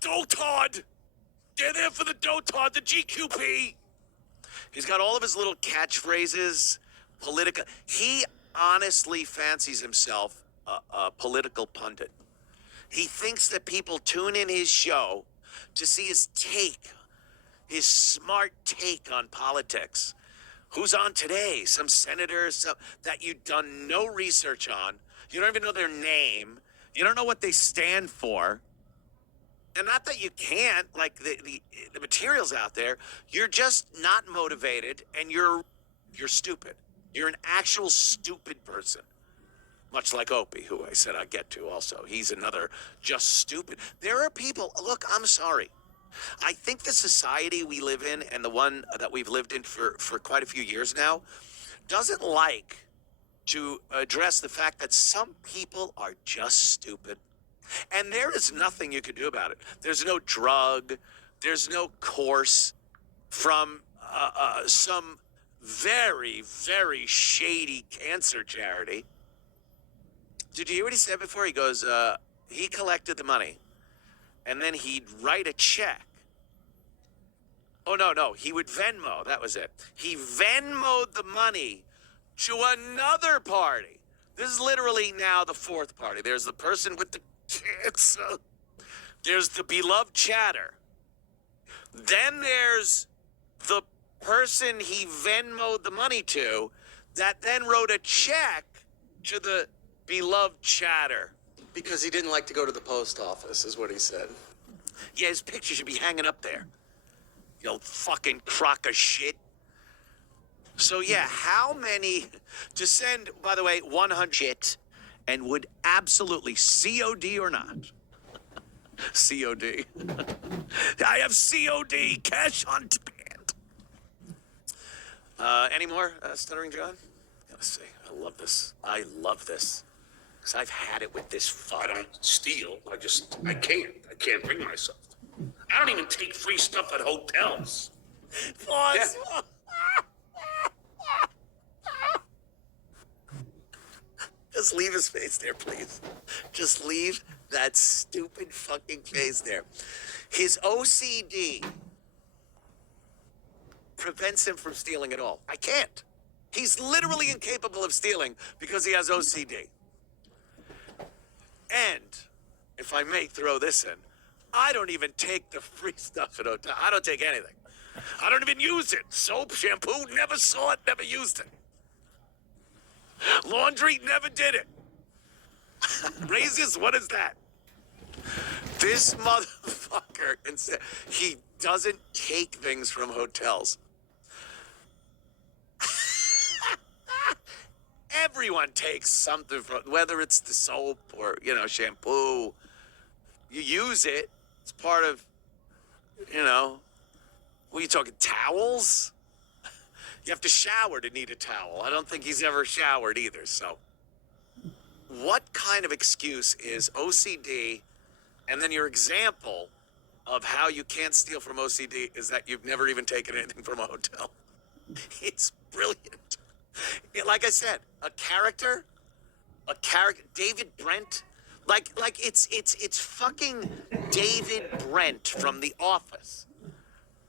Dotard. They're there for the Dotard, the GQP. He's got all of his little catchphrases, He honestly fancies himself a political pundit. He thinks that people tune in his show to see his take, his smart take on politics. Who's on today? Some senators that you've done no research on. You don't even know their name. You don't know what they stand for. And not that you can't, like the material's out there. You're just not motivated, and you're stupid. You're an actual stupid person. Much like Opie, who I said I'd get to also. He's another just stupid. There are people, look, I'm sorry. I think the society we live in, and the one that we've lived in for quite a few years now, doesn't like to address the fact that some people are just stupid. And there is nothing you can do about it. There's no drug. There's no course from some very, very shady cancer charity. Did you hear what he said before? He goes, he collected the money, and then he'd write a check. Oh, no, he would Venmo. That was it. He Venmoed the money to another party. This is literally now the fourth party. There's the person with the cancer. There's the beloved chatter. Then there's the person he Venmoed the money to that then wrote a check to the beloved chatter. Because he didn't like to go to the post office, is what he said. Yeah, his picture should be hanging up there. You know, fucking crock of shit. So yeah, how many to send, by the way, 100 shit, and would absolutely, COD or not? COD. I have COD, cash on demand. Any more, Stuttering John? Let's see. I love this. I love this. Because I've had it with this fuck. I don't steal. I can't bring myself. I don't even take free stuff at hotels. Pause. Yeah. Just leave his face there, please. Just leave that stupid fucking face there. His OCD prevents him from stealing at all. I can't. He's literally incapable of stealing because he has OCD. And, if I may throw this in, I don't even take the free stuff at hotel. I don't take anything. I don't even use it. Soap, shampoo, never saw it, never used it. Laundry, never did it. Razors, what is that? This motherfucker, instead, he doesn't take things from hotels. Everyone takes something from, whether it's the soap or, shampoo. You use it. It's part of, what are you talking, towels? You have to shower to need a towel. I don't think he's ever showered either, so. What kind of excuse is OCD, and then your example of how you can't steal from OCD is that you've never even taken anything from a hotel? It's brilliant. Like I said, a character, David Brent, like it's fucking David Brent from The Office.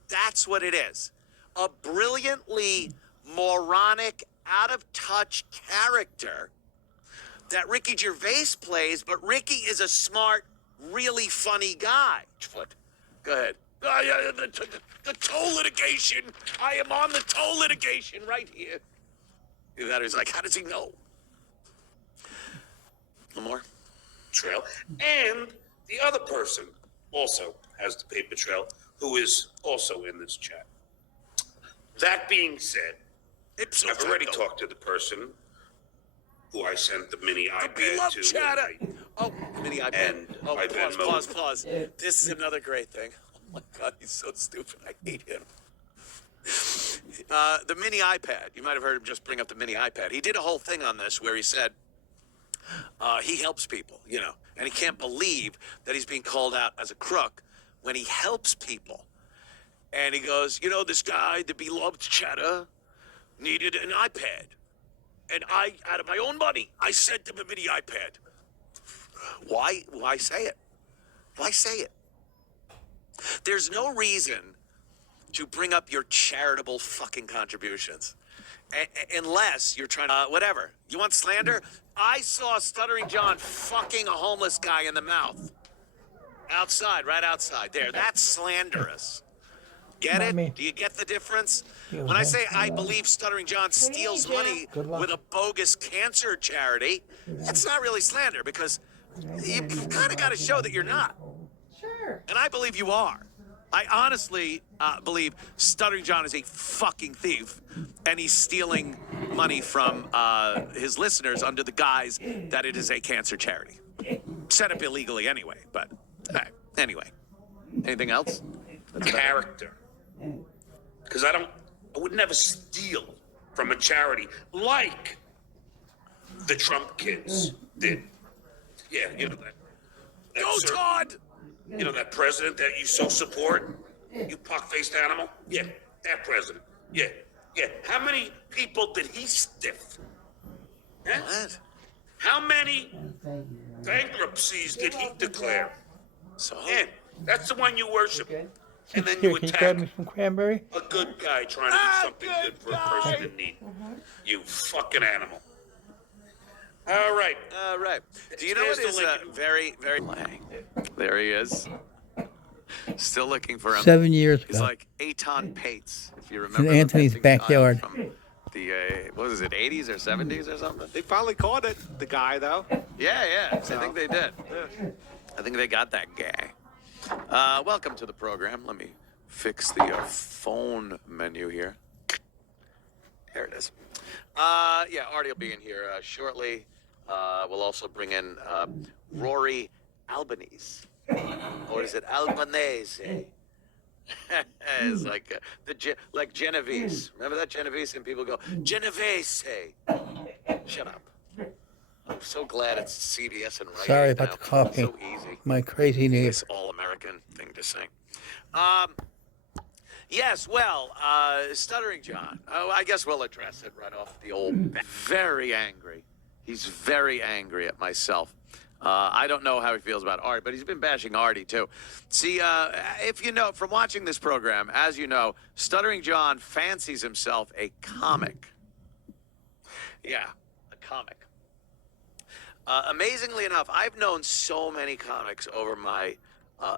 That's what it is. A brilliantly moronic, out of touch character that Ricky Gervais plays, but Ricky is a smart, really funny guy. Go ahead. The toll litigation. I am on the toll litigation right here. That is like, how does he know? No more? Trail. And the other person also has the paper trail, who is also in this chat. That being said, I've already talked to the person who I sent the mini iPad to. Chatter. Mini iPad. Pause. This is another great thing. Oh my God, he's so stupid. I hate him. The mini iPad. You might have heard him just bring up the mini iPad. He did a whole thing on this where he said he helps people, and he can't believe that he's being called out as a crook when he helps people. And he goes, this guy, the beloved Cheddar, needed an iPad. And I, out of my own money, I sent him a mini iPad. Why say it? Why say it? There's no reason to bring up your charitable fucking contributions. Unless you're trying to, whatever. You want slander? I saw Stuttering John fucking a homeless guy in the mouth. Outside, right outside. There, that's slanderous. Get it? Do you get the difference? When I say I believe Stuttering John steals money with a bogus cancer charity, that's not really slander because you kind of got to show that you're not. Sure. And I believe you are. I honestly believe Stuttering John is a fucking thief, and he's stealing money from his listeners under the guise that it is a cancer charity. Set up illegally anyway, but anyway. Anything else? Character. Because I would never steal from a charity like the Trump kids did. Yeah, that. Go, Todd! That president that you so support? You pock-faced animal? Yeah, that president. Yeah. How many people did he stiff? Huh? What? How many bankruptcies did he declare? So? Yeah, that's the one you worship. And then Here, you can you attack grab me some cranberry? a good guy trying to do something good for a person in need. You fucking animal. All right. Do you know what is very, very Lang? There he is. Still looking for him. 7 years He's ago. like Eitan Pates, if you remember. In Anthony's backyard. From the, what was it, 80s or 70s or something? They finally caught it, the guy, though. Yeah. I think they did. I think they got that guy. Welcome to the program. Let me fix the phone menu here. There it is. Artie will be in here shortly. We'll also bring in Rory Albanese. Or is it Albanese? It's like like Genovese. Remember that Genovese? And people go, Genovese. Shut up. I'm so glad it's CBS and right. Sorry about the coughing. So easy. My crazy neighbor. It's all-American thing to say. Yes, well, Stuttering John. Oh, I guess we'll address it right off the old bat. Very angry. He's very angry at myself. I don't know how he feels about Artie, but he's been bashing Artie too. See, if you know from watching this program, as you know, Stuttering John fancies himself a comic. Yeah, a comic. Amazingly enough, I've known so many comics over my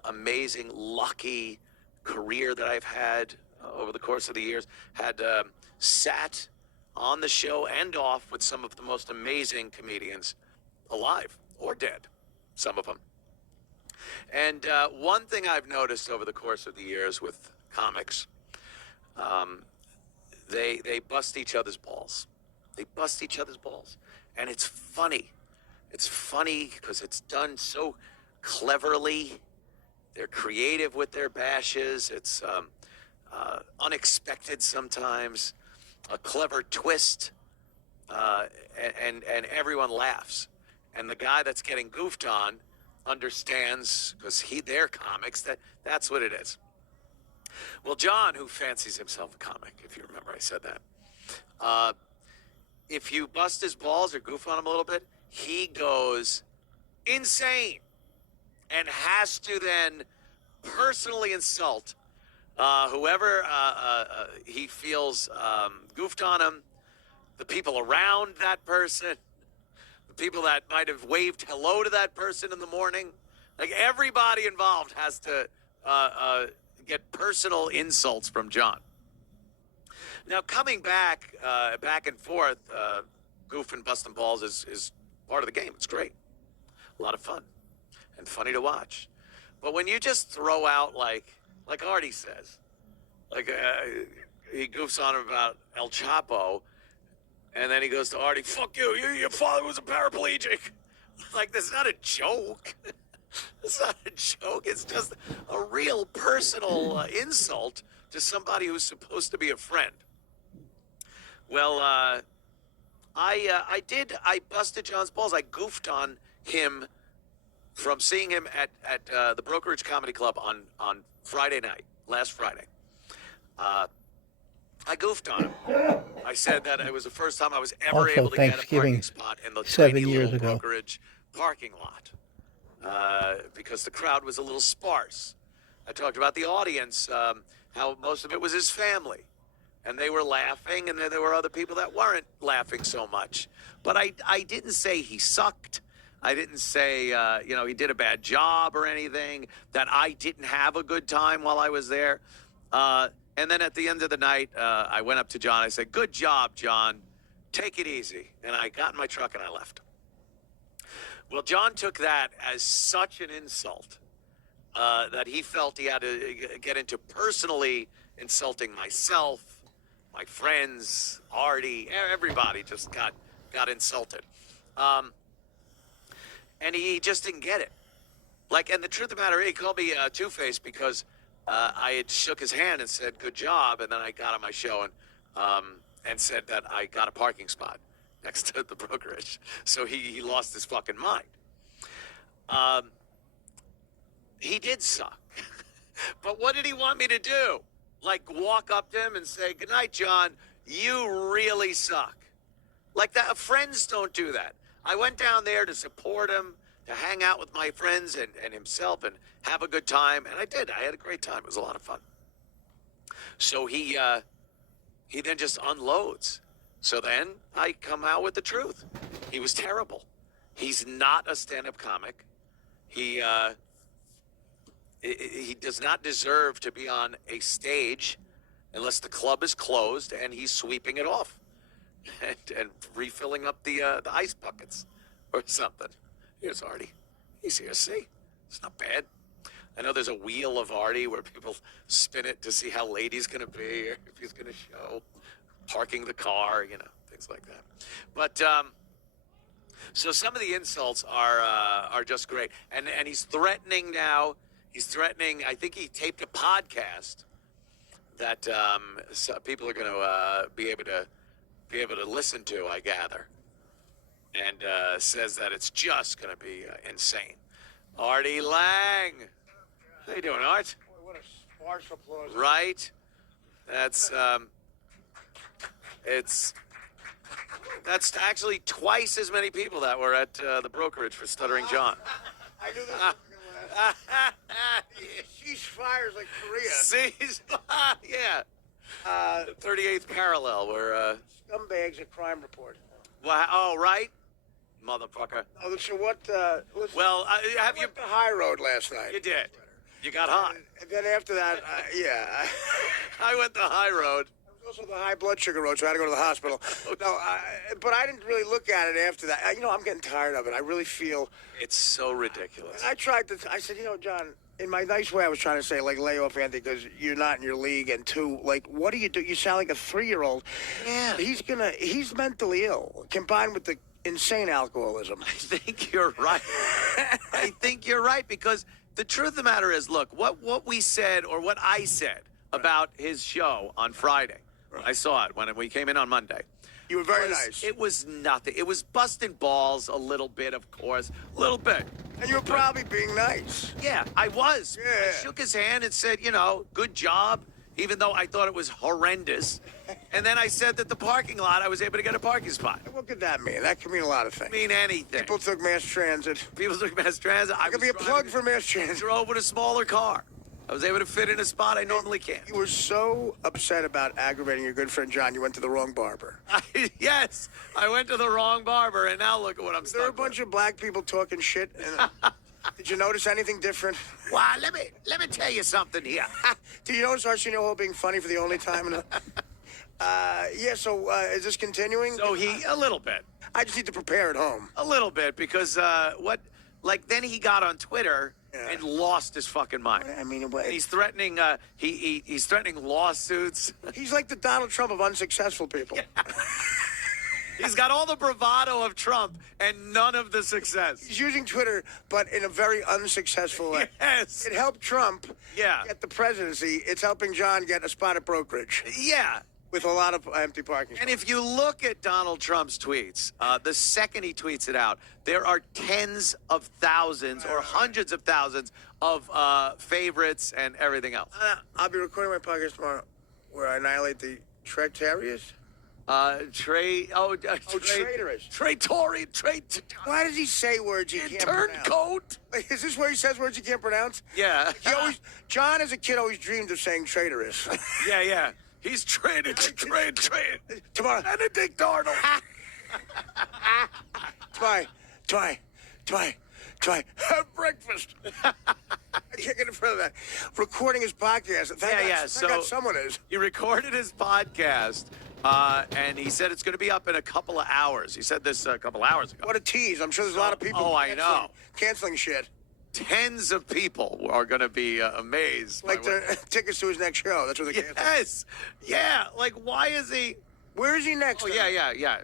amazing, lucky career that I've had over the course of the years. Had sat on the show and off with some of the most amazing comedians alive or dead, some of them. And one thing I've noticed over the course of the years with comics, they bust each other's balls. They bust each other's balls. And it's funny. It's funny because it's done so cleverly. They're creative with their bashes. It's unexpected sometimes, a clever twist, and everyone laughs. And the guy that's getting goofed on understands, because they're comics, that's what it is. Well, John, who fancies himself a comic, if you remember I said that, if you bust his balls or goof on him a little bit, he goes insane and has to then personally insult whoever he feels goofed on him, the people around that person, the people that might have waved hello to that person in the morning. Like, everybody involved has to get personal insults from John. Now, coming back and forth, goof and busting balls is part of the game. It's great. A lot of fun and funny to watch. But when you just throw out, like Artie says, like he goofs on him about El Chapo, and then he goes to Artie, fuck you, your father was a paraplegic. Like, that's not a joke. It's not a joke. It's just a real personal insult to somebody who's supposed to be a friend. Well, I busted John's balls. I goofed on him from seeing him at the Brokerage Comedy Club on Friday night, last Friday. I goofed on him. I said that it was the first time I was ever Also, able to get a Thanksgiving parking spot in the 7 tiny years little ago. Brokerage parking lot because the crowd was a little sparse. I talked about the audience, how most of it was his family. And they were laughing, and then there were other people that weren't laughing so much. But I didn't say he sucked. I didn't say, he did a bad job or anything, that I didn't have a good time while I was there. And then at the end of the night, I went up to John. I said, good job, John. Take it easy. And I got in my truck and I left. Well, John took that as such an insult that he felt he had to get into personally insulting myself, my friends, Artie, everybody just got insulted. And he just didn't get it. Like, and the truth of the matter is, he called me Two-Face because I had shook his hand and said, good job. And then I got on my show and said that I got a parking spot next to the Brokerage. So he lost his fucking mind. He did suck. But what did he want me to do? Like, walk up to him and say, good night, John, you really suck. Like that, friends don't do that. I went down there to support him, to hang out with my friends and himself and have a good time. And I did. I had a great time. It was a lot of fun. So he then just unloads. So then I come out with the truth. He was terrible. He's not a stand-up comic. He does not deserve to be on a stage unless the club is closed and he's sweeping it off and refilling up the ice buckets or something. Here's Artie. He's here. See? It's not bad. I know there's a wheel of Artie where people spin it to see how late he's going to be or if he's going to show, parking the car, things like that. But so some of the insults are just great. And he's threatening now. He's threatening, I think he taped a podcast that people are going to be able to listen to, I gather. And says that it's just going to be insane. Artie Lang. How you doing, Art? What a sparse applause. Right? That's, it's, That's actually twice as many people that were at the brokerage for Stuttering John. I knew this was ceasefires like Korea. Yeah. 38th parallel where... Scumbags at Crime Report. Oh, right? Motherfucker. Oh, so what, listen, Well, have I you... went to High Road last night. You did. You got hot. And then after that, I went the high road. Also the high blood sugar road, so I had to go to the hospital. No, but I didn't really look at it after that. I'm getting tired of it. I really feel... It's so ridiculous. I tried to... I said, John, in my nice way, I was trying to say, like, lay off Anthony because you're not in your league. And two, like, what do? You sound like a 3-year-old. Yeah. He's mentally ill, combined with the insane alcoholism. I think you're right. I think you're right because the truth of the matter is, look, what we said or what I said about his show on Friday, I saw it when we came in on Monday. You were very nice. It was nothing. It was busting balls a little bit, of course. A little bit. And you were probably being nice. Yeah, I was. Yeah. I shook his hand and said, good job, even though I thought it was horrendous. And then I said that the parking lot, I was able to get a parking spot. What could that mean? That could mean a lot of things. Mean anything. People took mass transit. People took mass transit. It could be a plug for mass transit. Drove with a smaller car. I was able to fit in a spot I normally can't. You were so upset about aggravating your good friend John, you went to the wrong barber. Yes, I went to the wrong barber, and now look at what I'm There were a bunch of black people talking shit. And, did you notice anything different? Wow, let me tell you something here. Did you notice Arsenio Hall being funny for the only time? So is this continuing? So a little bit. I just need to prepare at home. A little bit, because then he got on Twitter and lost his fucking mind. I mean, And he's threatening. He's threatening lawsuits. He's like the Donald Trump of unsuccessful people. He's got all the bravado of Trump and none of the success. He's using Twitter, but in a very unsuccessful way. Yes. It helped Trump get the presidency. It's helping John get a spot at brokerage. Yeah. With a lot of empty parking spots. And if you look at Donald Trump's tweets, the second he tweets it out, there are tens of thousands or hundreds of thousands of favorites and everything else. I'll be recording my podcast tomorrow where I annihilate the Traitorious. Traitorous. Why does he say words he can't pronounce? Turncoat. Is this where he says words he can't pronounce? Yeah. John as a kid always dreamed of saying traitorous. Yeah. He's traded. Tomorrow. Benedict Arnold. Try. Have breakfast. I can't get in front of that. Recording his podcast. Thank God someone is. He recorded his podcast, and he said it's going to be up in a couple of hours. He said this a couple hours ago. What a tease. I'm sure there's a lot of people canceling shit. Tens of people are going to be amazed. Like the tickets to his next show. That's what they're canceling. Yes. Yeah. Like, why is he? Where is he next? Oh, yeah. Yeah,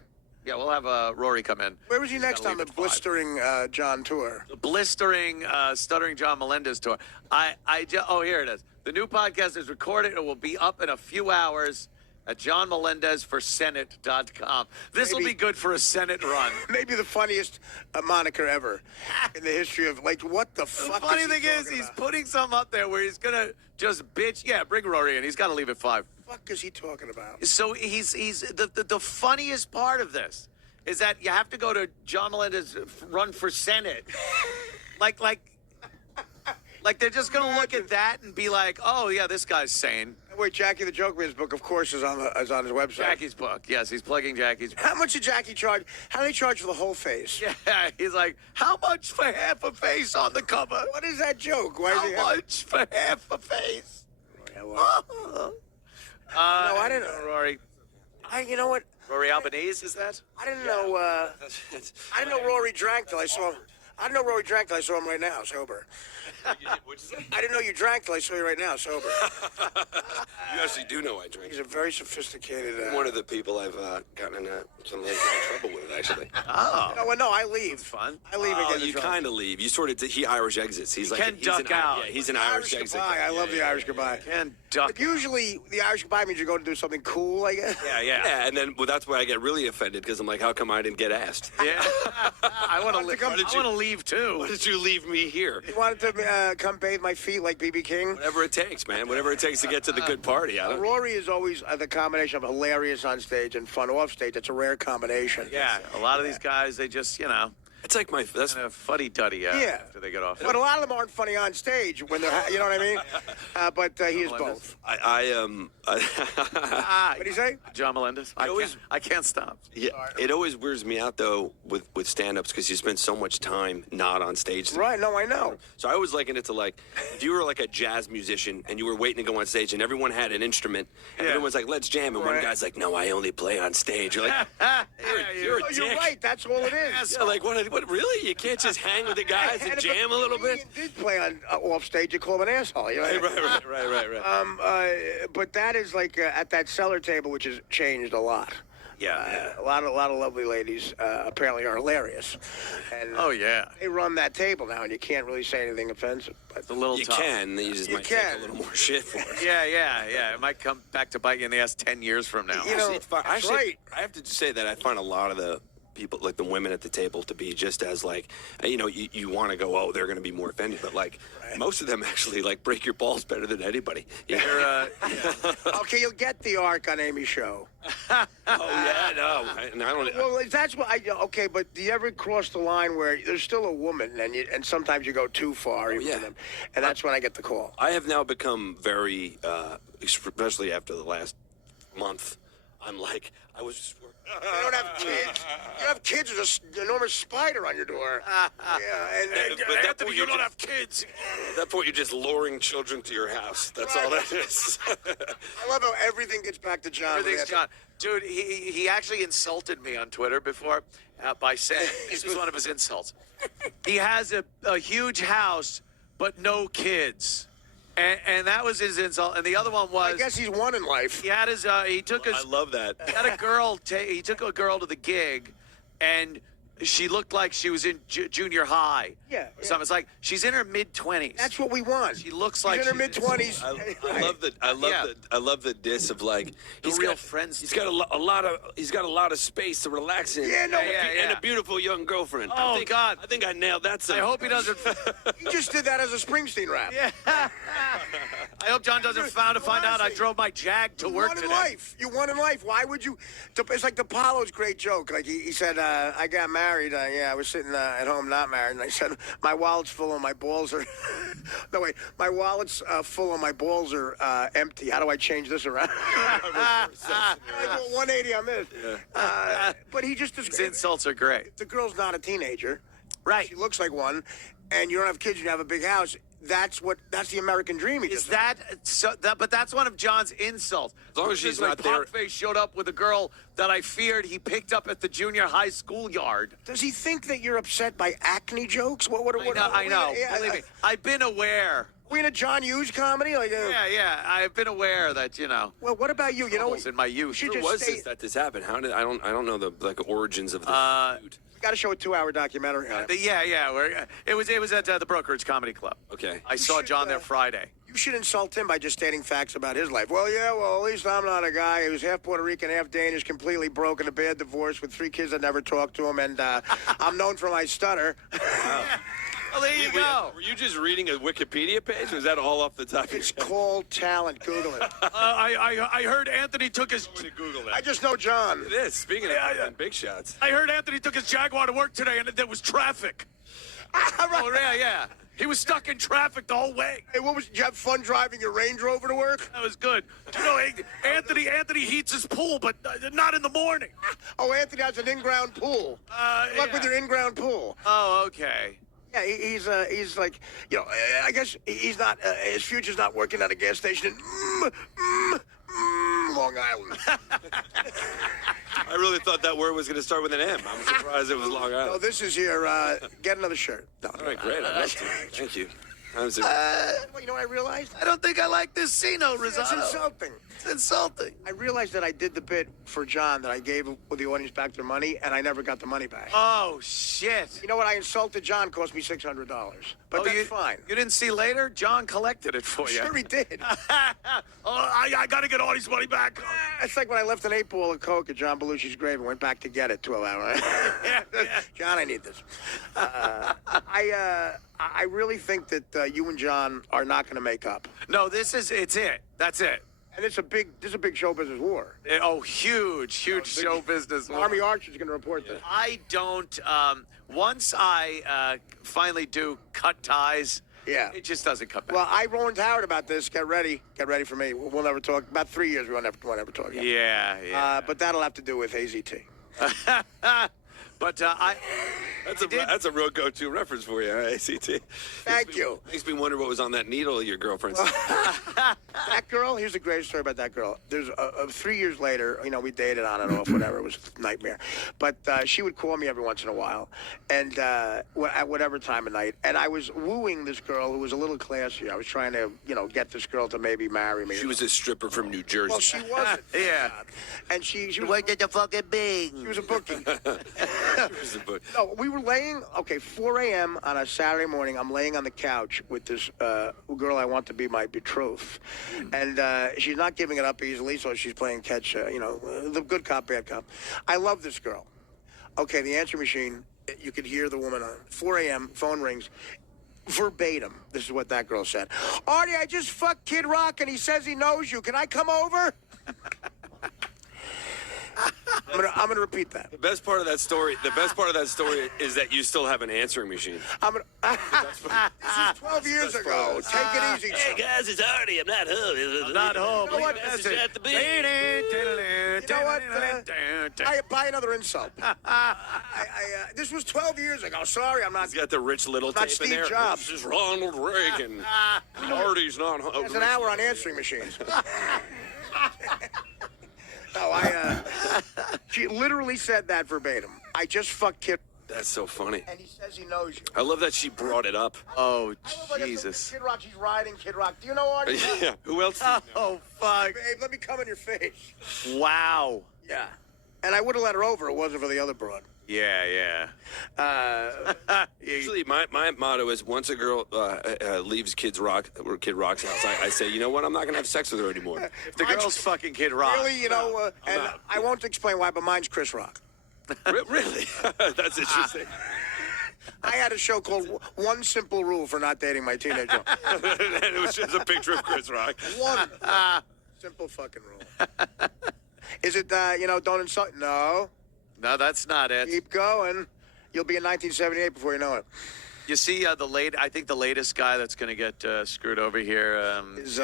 we'll have Rory come in. Where was he next on the blistering John tour? The blistering Stuttering John Melendez tour. Here it is. The new podcast is recorded. It will be up in a few hours at JohnMelendezForSenate.com. This will be good for a Senate run. Maybe the funniest moniker ever in the history of, like, what the fuck. The funny thing is, he's putting something up there where he's going to just bitch. Yeah, bring Rory in. He's got to leave at 5. What the fuck is he talking about? So he's the funniest part of this is that you have to go to John Melendez run for Senate. Like they're just going to look at that and be like, oh, yeah, this guy's sane. Wait, Jackie the Joke Man's book, of course, is on his website. Jackie's book. Yes, he's plugging Jackie's book. How much did Jackie charge? How do they charge for the whole face? Yeah, he's like, how much for half a face on the cover? What is that joke? Why how much for half a face? No, I didn't know. Rory. You know what? Rory Albanese, is that? I didn't know. I didn't know Rory drank till I saw him. I didn't know Rory drank till I saw him right now, sober. I didn't know you drank till I saw you right now, sober. You actually do know I drink. He's a very sophisticated. One of the people I've gotten in some trouble with, actually. Oh. No, I leave. It's fun. I leave and get in You trouble. kind of leave. You sort of he Irish exits. He's like can duck out. Yeah, he's an Irish exit. Goodbye. I love the Irish goodbye. Can duck. But usually the Irish goodbye means you're going to do something cool, I guess. Yeah, and then that's where I get really offended because I'm like, how come I didn't get asked? Yeah. I want to leave too. Why did you leave me here? You wanted to come bathe my feet like B.B. King? Whatever it takes, man. Whatever it takes to get to the good party. Rory is always the combination of hilarious on stage and fun off stage. It's a rare combination. Yeah, a lot of these guys, they just, it's like that's kind of fuddy-duddy after they get off. But a lot of them aren't funny on stage when they're, you know what I mean? But he is both. What do you say? John Melendez. I can't stop. Yeah, it always weirds me out though with stand-ups because you spend so much time not on stage. Right? No, I know. So I always liken it to like if you were like a jazz musician and you were waiting to go on stage and everyone had an instrument and everyone's like, let's jam, and one guy's like, no, I only play on stage. You're like, you're a dick. You're right. That's all it is. Yeah, like what? Really? You can't just hang with the guys and jam a little bit? You did play on off stage. You call him an asshole. You know? Right. But that is like at that cellar table, which has changed a lot. Yeah. A lot of lovely ladies apparently are hilarious. And they run that table now, and you can't really say anything offensive. But it's a little you tough. can. You just might take a little more shit for it. Yeah. It might come back to bite you in the ass 10 years from now. You know, that's right. I have to say that I find a lot of the people, like the women at the table, to be just as like, you want to go, oh, they're going to be more offended, but like most of them actually like break your balls better than anybody. Okay, you'll get the arc on Amy's show. I don't. Well, that's what okay, but do you ever cross the line where there's still a woman and sometimes you go too far even for them, and that's when I get the call. I have now become very, especially after the last month, I'm like, I was just working. You don't have kids. You have kids with an enormous spider on your door. Anthony, you don't have kids. At that point, you're just luring children to your house. That's all that is. I love how everything gets back to John. Everything's John. Dude, he actually insulted me on Twitter before by saying, this was one of his insults. He has a huge house, but no kids. And that was his insult. And the other one was, I guess he's won in life. He had his. He took his. I love that. He had a girl. He took a girl to the gig, and she looked like she was in junior high. Yeah. So it's like she's in her mid-20s. That's what we want. She looks like she's in her mid-20s. I love the diss of like he's real friends. He's got a lot of space to relax in. Yeah, and a beautiful young girlfriend. Oh God! I think I nailed that. I hope he doesn't. He just did that as a Springsteen rap. Yeah. I hope John doesn't find out I drove my Jag to work today. You won in life. Why would you? It's like DePaulo's great joke. Like he said, I got married. I was sitting at home not married, and I said, my wallet's full and my balls are. No wait, my wallet's full and my balls are empty. How do I change this around? I go 180 on this. Yeah. But he just his insults are great. The girl's not a teenager, right? She looks like one, and you don't have kids. You have a big house. That's the American dream. But that's one of John's insults. As long as she's not there. Pogface showed up with a girl that I feared he picked up at the junior high school yard. Does he think that you're upset by acne jokes? What I know. Believe me, I've been aware. We in a John Hughes comedy? Yeah. I've been aware that Well, what about you? In my youth, Who was this happened? How did I don't know the origins of the food. Got to show a 2-hour documentary on it. Yeah. It was at the Brokerage Comedy Club. Okay. I saw John there Friday. You should insult him by just stating facts about his life. Well, at least I'm not a guy who's half Puerto Rican, half Danish, completely broken, a bad divorce with 3 kids that never talked to him, and I'm known for my stutter. Wow. Well, there you go. Were you just reading a Wikipedia page, or was that all off the top of your head? It's called talent. Google it. I heard Anthony took his. Google that. I just know John. It is. Speaking of big shots. I heard Anthony took his Jaguar to work today, and there was traffic. Oh, yeah. He was stuck in traffic the whole way. Hey, did you have fun driving your Range Rover to work? That was good. Anthony heats his pool, but not in the morning. Oh, Anthony has an in-ground pool. Good luck with your in-ground pool. Oh, okay. Yeah, he's like, I guess he's not, his future's not working at a gas station in Long Island. I really thought that word was going to start with an M. I'm surprised it was Long Island. No, this is your, get another shirt. No. All right, great. I'd love to. Thank you. You know what I realized? I don't think I like this Sino risotto. It's insulting. It's insulting. I realized that I did the bit for John that I gave the audience back their money, and I never got the money back. Oh, shit. You know what? I insulted John, cost me $600. but that's fine. You didn't see later? John collected it for you. Sure he did. I got to get Artie's money back. It's like when I left an 8-ball of Coke at John Belushi's grave and went back to get it 12 hours. John, I need this. I really think that you and John are not going to make up. No, it's it. That's it. And this is a big show business war. Huge show business war. Army Archer's going to report this. I don't. Once I finally do cut ties, it just doesn't come back. Well, I warned Howard about this. Get ready for me. We'll never talk. About 3 years, we won't ever talk again. Yeah. But that'll have to do with AZT. But that's a real go-to reference for you, huh, ACT. Thank you. Makes me wonder what was on that needle your girlfriend's. That girl, here's the greatest story about that girl. There's 3 years later, we dated on and off, whatever. It was a nightmare. But she would call me every once in a while, and at whatever time of night. And I was wooing this girl who was a little classier. I was trying to, get this girl to maybe marry me. She was a stripper from New Jersey. Well, she wasn't. Yeah. And she worked at the fucking Bing. She was a bookie. No, we were laying, 4 a.m. on a Saturday morning. I'm laying on the couch with this girl I want to be my betrothed. And she's not giving it up easily, so she's playing catch, the good cop, bad cop. I love this girl. Okay, the answer machine, you could hear the woman on 4 a.m., phone rings. Verbatim, this is what that girl said. Artie, I just fucked Kid Rock, and he says he knows you. Can I come over? I'm gonna repeat that. The best part of that story is that you still have an answering machine. This is 12 years ago. Take it easy. Hey guys, it's Artie. I'm not home. I'm not home. You know what? Message at the Bing. You know what? Buy another insult. This was 12 years ago. Sorry, I'm not. He's got the Rich Little Not tape Steve in there. Jobs. This is Ronald Reagan. Artie's not home. There's an hour on answering machines. No, she literally said that verbatim. I just fucked Kid. That's so funny. And he says he knows you. I love that she brought it up. Oh, Jesus. Kid Rock, she's riding Kid Rock. Do you know Artie? Yeah. Who else? Do you know? Oh, fuck. Babe, let me come in your face. Wow. Yeah. And I would have let her over if it wasn't for the other broad. Yeah. Usually, my motto is once a girl leaves Kid Rock's house, I say, you know what? I'm not gonna have sex with her anymore. If the girl's fucking Kid Rock. Really, and I won't explain why, but mine's Chris Rock. Really? That's interesting. I had a show called One Simple Rule for Not Dating My Teenager. And it was just a picture of Chris Rock. One simple fucking rule. Is it, don't insult? No. No, that's not it. Keep going. You'll be in 1978 before you know it. You see, I think the latest guy that's going to get screwed over here is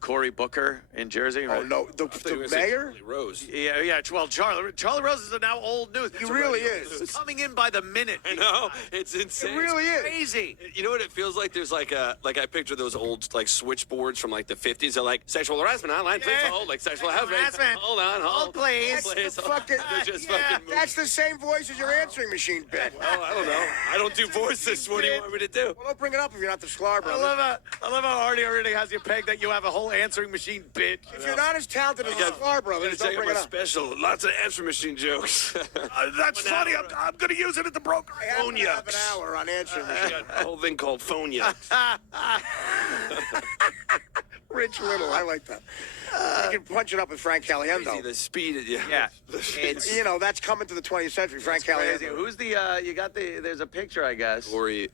Cory Booker in Jersey. Oh, no. The mayor? Charlie Rose. Yeah. Well, Charlie Rose is now old news. He really is. It's coming in by the minute. I know. It's insane. It really is. Crazy. You know what it feels like? There's like I picture those old switchboards from the 50s. They're like sexual harassment hotline, please hold. Like sexual harassment. Hold on, hold. Please. They're just fucking moving. That's the same voice as your answering machine bit. Well, I don't know. I don't do voices. What do you want me to do? Well, don't bring it up if you're not the Sklar brother. I love how Artie already has you pegged that you have a whole answering machine bit. If you're not as talented as the Sklar brothers, don't bring it up. Special. Lots of answering machine jokes. That's funny. I'm going to use it at the broker. I happen to have an hour on answering machine. A whole thing called phone yucks. Rich Little, I like that. You can punch it up with Frank Caliendo. The speed, yeah. It's, that's coming to the 20th century. Frank Caliendo. Who's the? There's a picture, I guess. Cory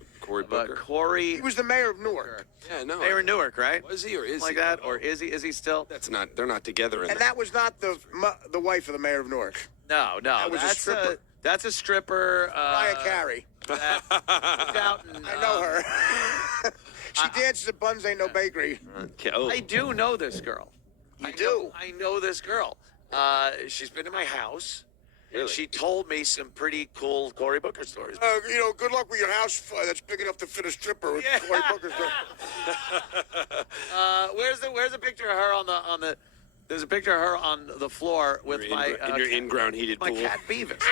Booker. Cory. He was the mayor of Newark. Yeah, no. Mayor of Newark, right? Was he or is like he? that, or is he? Is he still? That's not. They're not together. And that was not the wife of the mayor of Newark. No. That was a stripper. That's a stripper. Mariah Carey. I know her. She dances at Buns Ain't No Bakery. Oh. I do know this girl. You do? I know this girl. She's been to my house. Really? And she told me some pretty cool Cory Booker stories. Good luck with your house that's big enough to fit a stripper with Cory Booker's. Where's the picture of her on the? There's a picture of her on the floor with in your in-ground heated my pool. cat Beavis.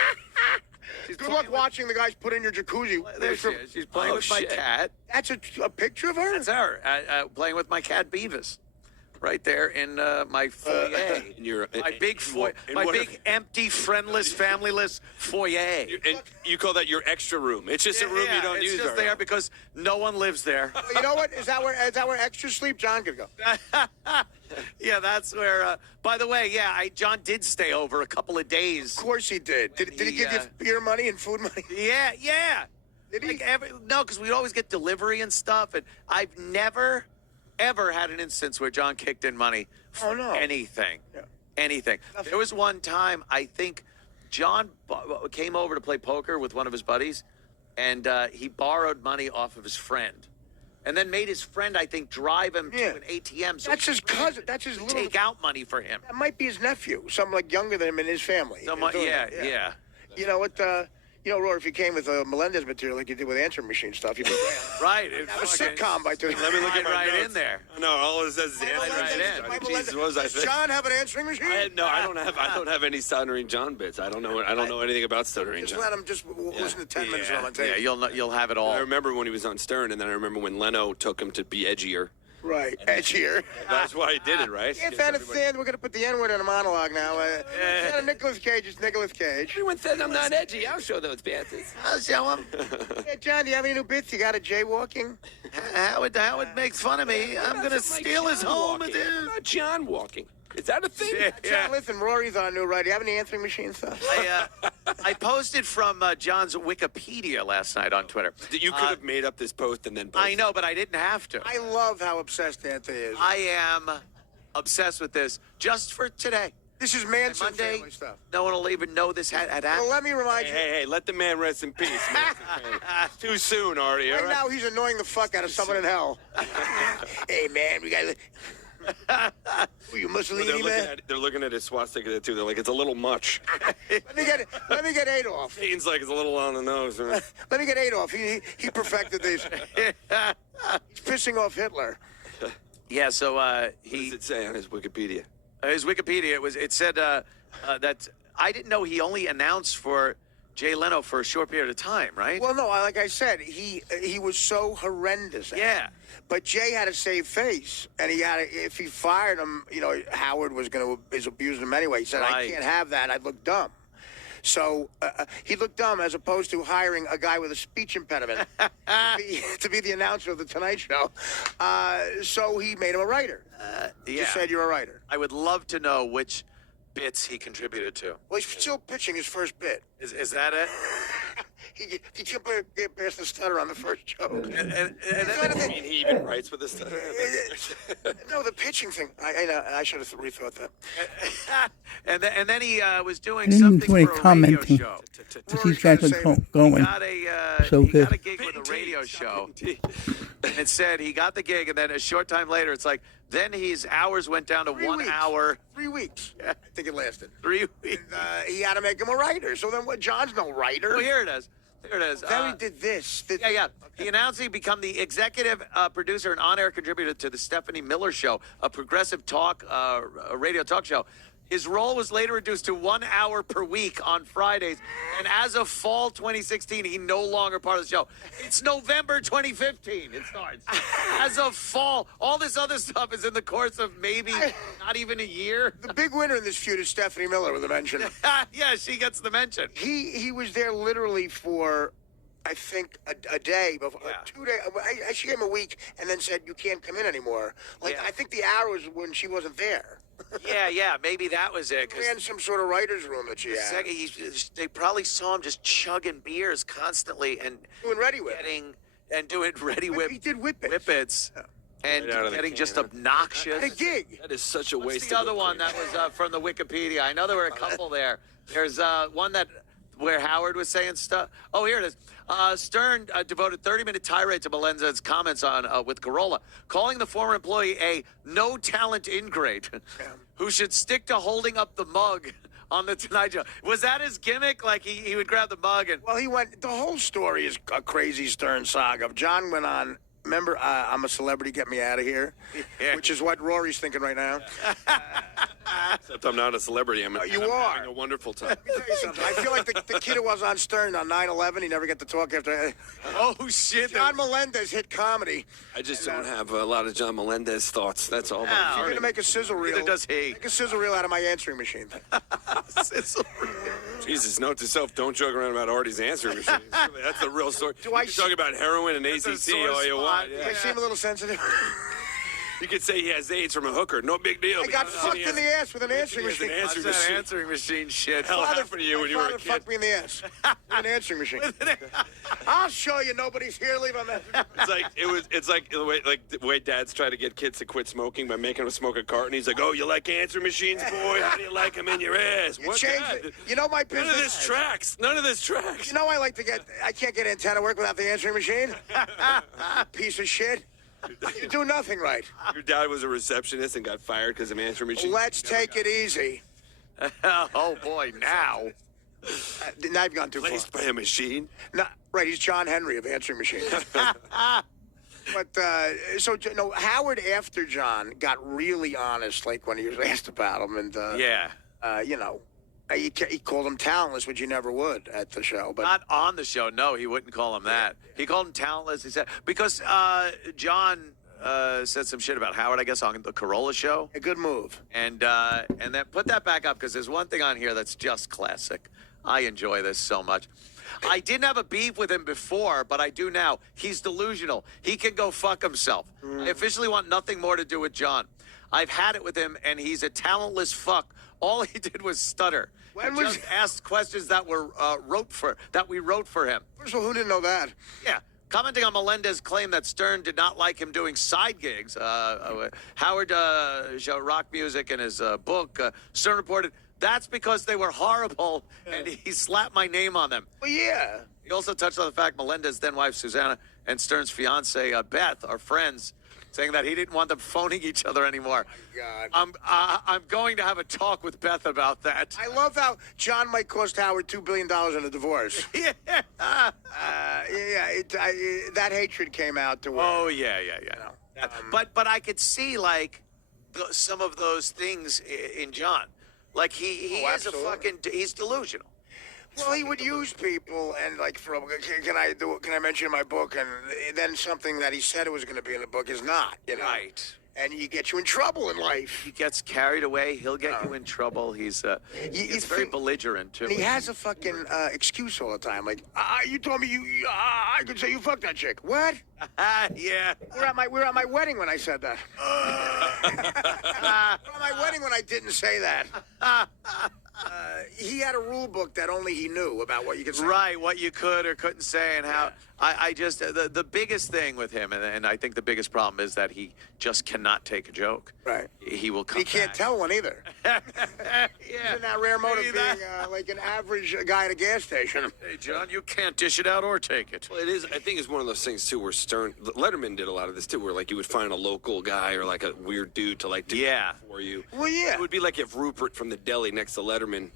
Good luck watching the guys put in your jacuzzi. There she is. She's playing with my cat. That's a picture of her? That's her playing with my cat Beavis. right there in my foyer. My big foyer, my big empty, friendless, familyless foyer. And you call that your extra room? It's just a room you don't use. It's just there because no one lives there. You know what? Is that where extra sleep John could go? Yeah, that's where. By the way, John did stay over a couple of days. Of course he did. Did he give you beer money and food money? Yeah. Did he? No, because we'd always get delivery and stuff, and I've never, ever had an instance where John kicked in money for anything. Yeah. Anything. There was one time, I think John came over to play poker with one of his buddies, and he borrowed money off of his friend. And then made his friend, I think, drive him to an ATM. So that's his cousin. That's his little. Take out money for him. That might be his nephew. Something like younger than him in his family. Yeah. You know what? Rory, if you came with Melendez material like you did with answering machine stuff, you'd be right. Have a sitcom by doing. Let me look at my right notes. in there. No, all it says is Does John have an answering machine? I don't have any Stuttering John bits. I don't know anything about Stuttering John. Let him listen to 10 minutes on tape. Yeah, you'll have it all. I remember when he was on Stern, and then I remember when Leno took him to be edgier. Right, edgier. That's why he did it, right? If anything, we're going to put the N-word in a monologue now. Instead of Nicolas Cage, it's Nicolas Cage. Everyone says I'm not edgy. I'll show those panties. I'll show him. Yeah, John, do you have any new bits? You got a jaywalking? Howard makes fun of me. I'm going to steal his home. Not John walking. Is that a thing? John, listen, Rory's on new, right? Do you have any answering machine stuff? I posted from John's Wikipedia last night on Twitter. You could have made up this post and then posted. I know, but I didn't have to. I love how obsessed Anthony is. I am obsessed with this just for today. This is Manson Monday, family stuff. No one will even know this had happened. Well, let me remind you. Hey, let the man rest in peace. Too soon, Artie. Right now, he's annoying the fuck out of someone in hell. Hey, man, we got to... you Mussolini, man? They're looking at his swastika, too. They're like, it's a little much. Let me get Adolf. Satan's like, it's a little on the nose. Right? Let me get Adolf. He perfected these. He's pissing off Hitler. Yeah, so what does it say on his Wikipedia? His Wikipedia, it said that I didn't know he only announced for Jay Leno for a short period of time, right? Well, no, like I said, he was so horrendous. Yeah. But Jay had to save face, and if he fired him, Howard was abusing him anyway. He said, I can't have that. I'd look dumb. So he looked dumb as opposed to hiring a guy with a speech impediment to be the announcer of the Tonight Show. So he made him a writer. Just said you're a writer. I would love to know which bits he contributed to. Well, he's still pitching his first bit. Is that it? He can't get past the stutter on the first joke. And he even writes with a stutter. No, the pitching thing. I should have rethought that. and then he was doing something for a radio show. These guys are going so he good. got a gig with a radio show. And it said he got the gig, and then a short time later, it's like, then his hours went down to 1 hour. 3 weeks. I think it lasted. 3 weeks. And, he had to make him a writer. So then what? John's no writer. Oh, here it is. There it is. Then he did this. Yeah. He announced he'd become the executive producer and on-air contributor to the Stephanie Miller Show, a progressive talk, a radio talk show. His role was later reduced to 1 hour per week on Fridays. And as of fall 2016, he no longer part of the show. It's November 2015. It starts. As of fall, all this other stuff is in the course of maybe not even a year. The big winner in this feud is Stephanie Miller with a mention. Yeah, she gets the mention. He was there literally for, I think, a day, before, 2 days. She gave him a week and then said, you can't come in anymore. I think the hour was when she wasn't there. Yeah, maybe that was it. We had some sort of writer's room that she had. They probably saw him just chugging beers constantly and doing Ready Whip. Doing Ready Whip. He did Whippets. And getting just obnoxious. At a gig. That is such a waste. What's the other one that was from the Wikipedia? I know there were a couple there. There's one where Howard was saying stuff. Oh, here it is. Stern devoted 30-minute tirade to Melendez's comments on with Carolla, calling the former employee a no-talent ingrate who should stick to holding up the mug on the Tonight Show. Was that his gimmick? Like he would grab the mug and... Well, the whole story is a crazy Stern saga. John went on Remember, I'm a celebrity, get me out of here, which is what Rory's thinking right now. Except I'm not a celebrity. I'm you I'm are. having a wonderful time. Let me tell you something. I feel like the kid who was on Stern on 9/11, he never got to talk after. Oh, shit. John Melendez hit comedy. I just don't have a lot of John Melendez thoughts. That's all. If you're going to make a sizzle reel. Neither does he. Make a sizzle reel out of my answering machine. Sizzle reel. Jesus, note to self: don't joke around about Artie's answering machine. That's the real story. Do I you can talk about heroin and ACT all you want. Do I seem a little sensitive? You could say he has AIDS from a hooker. No big deal. I got fucked in the ass with an answering He has machine. an answering What's that machine. answering machine shit? Hell happened to you when you were a Father kid. fucked me in the ass with an answering machine. I'll show you. Nobody's here. Leave a message. It's like the way dads try to get kids to quit smoking by making them smoke a carton. He's like, "Oh, you like answering machines, boy? How do you like them in your ass?" You changed it. You know my business. None of this tracks. None of this tracks. You know I can't get antenna work without the answering machine. Piece of shit. You do nothing right. Your dad was a receptionist and got fired because of answering machines. Let's take it easy. Oh boy, now. Now you've gone too far. Placed by a machine. No, right, he's John Henry of answering machine. But no, Howard after John got really honest, like when he was asked about him, and he called him talentless, which you never would at the show. But Not on the show. No, he wouldn't call him that. He called him talentless. He said because John said some shit about Howard, I guess, on the Corolla show. A good move. And then put that back up because there's one thing on here that's just classic. I enjoy this so much. I didn't have a beef with him before, but I do now. He's delusional. He can go fuck himself. I officially want nothing more to do with John. I've had it with him, and he's a talentless fuck. All he did was stutter. He just asked questions that were we wrote for him. First of all, who didn't know that? Yeah. Commenting on Melendez's claim that Stern did not like him doing side gigs, Howard showed rock music in his book. Stern reported, that's because they were horrible, and he slapped my name on them. Well, yeah. He also touched on the fact Melendez's then wife, Susanna, and Stern's fiance, Beth, are friends, saying that he didn't want them phoning each other anymore. God. I'm going to have a talk with Beth about that. I love how John might cost Howard $2 billion in a divorce. Yeah. That hatred came out to where. Oh, yeah. But I could see, like, some of those things in John. Like, he is a fucking, he's delusional. Well, he would use people and like, can I mention in my book? And then something that he said it was going to be in the book is not, Right. And he gets you in trouble in life. He gets carried away. He'll get you in trouble. He's very belligerent, too. And he has a fucking excuse all the time. Like, you told me I could say you fucked that chick. What? Yeah. We're at my wedding when I said that. We're at my wedding when I didn't say that. He had a rule book that only he knew about what you could say. Right, what you could or couldn't say, and how. I just the biggest thing with him, and I think the biggest problem is that he just cannot take a joke. Right. He will come. He can't tell one either. Yeah. He's in that rare mode of being like an average guy at a gas station. Hey, John, you can't dish it out or take it. Well, it is. I think it's one of those things too, where Letterman did a lot of this too, where like you would find a local guy or like a weird dude to like do it for you. Well, yeah. It would be like if Rupert from the deli next to Letterman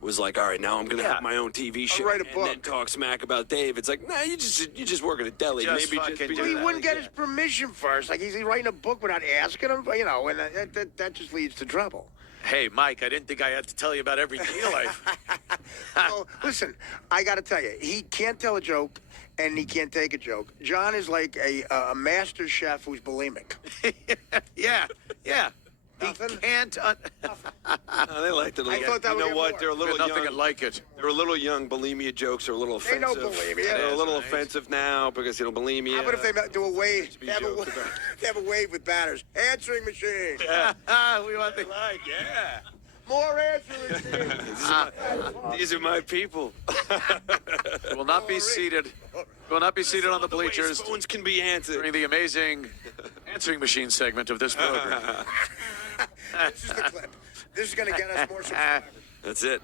was like, all right, now I'm gonna have my own TV show write a and book. then talk smack about Dave. It's like, nah, you just work at a deli. Just Maybe fucking just be do Well, he that. wouldn't get his permission first. Like, he's writing a book without asking him, and that just leads to trouble. Hey, Mike, I didn't think I had to tell you about every deal Oh, listen, I got to tell you, he can't tell a joke, and he can't take a joke. John is like a master chef who's bulimic. Yeah. He Nothing? can't. No, they liked it a little. I thought that you would know get what? more. They're a little Nothing young. like it. They're a little young. Bulimia jokes are a little They offensive. know bulimia. They're a little That's nice. offensive now because bulimia. How about if they do a wave? be They have joked about. they have a wave with batters. Answering machine. We want the More answering machine. These are my people. will not be seated. Will not be seated on the bleachers Phones can be answered. during the amazing answering machine segment of this program. This is the clip. This is going to get us more subscribers. That's it.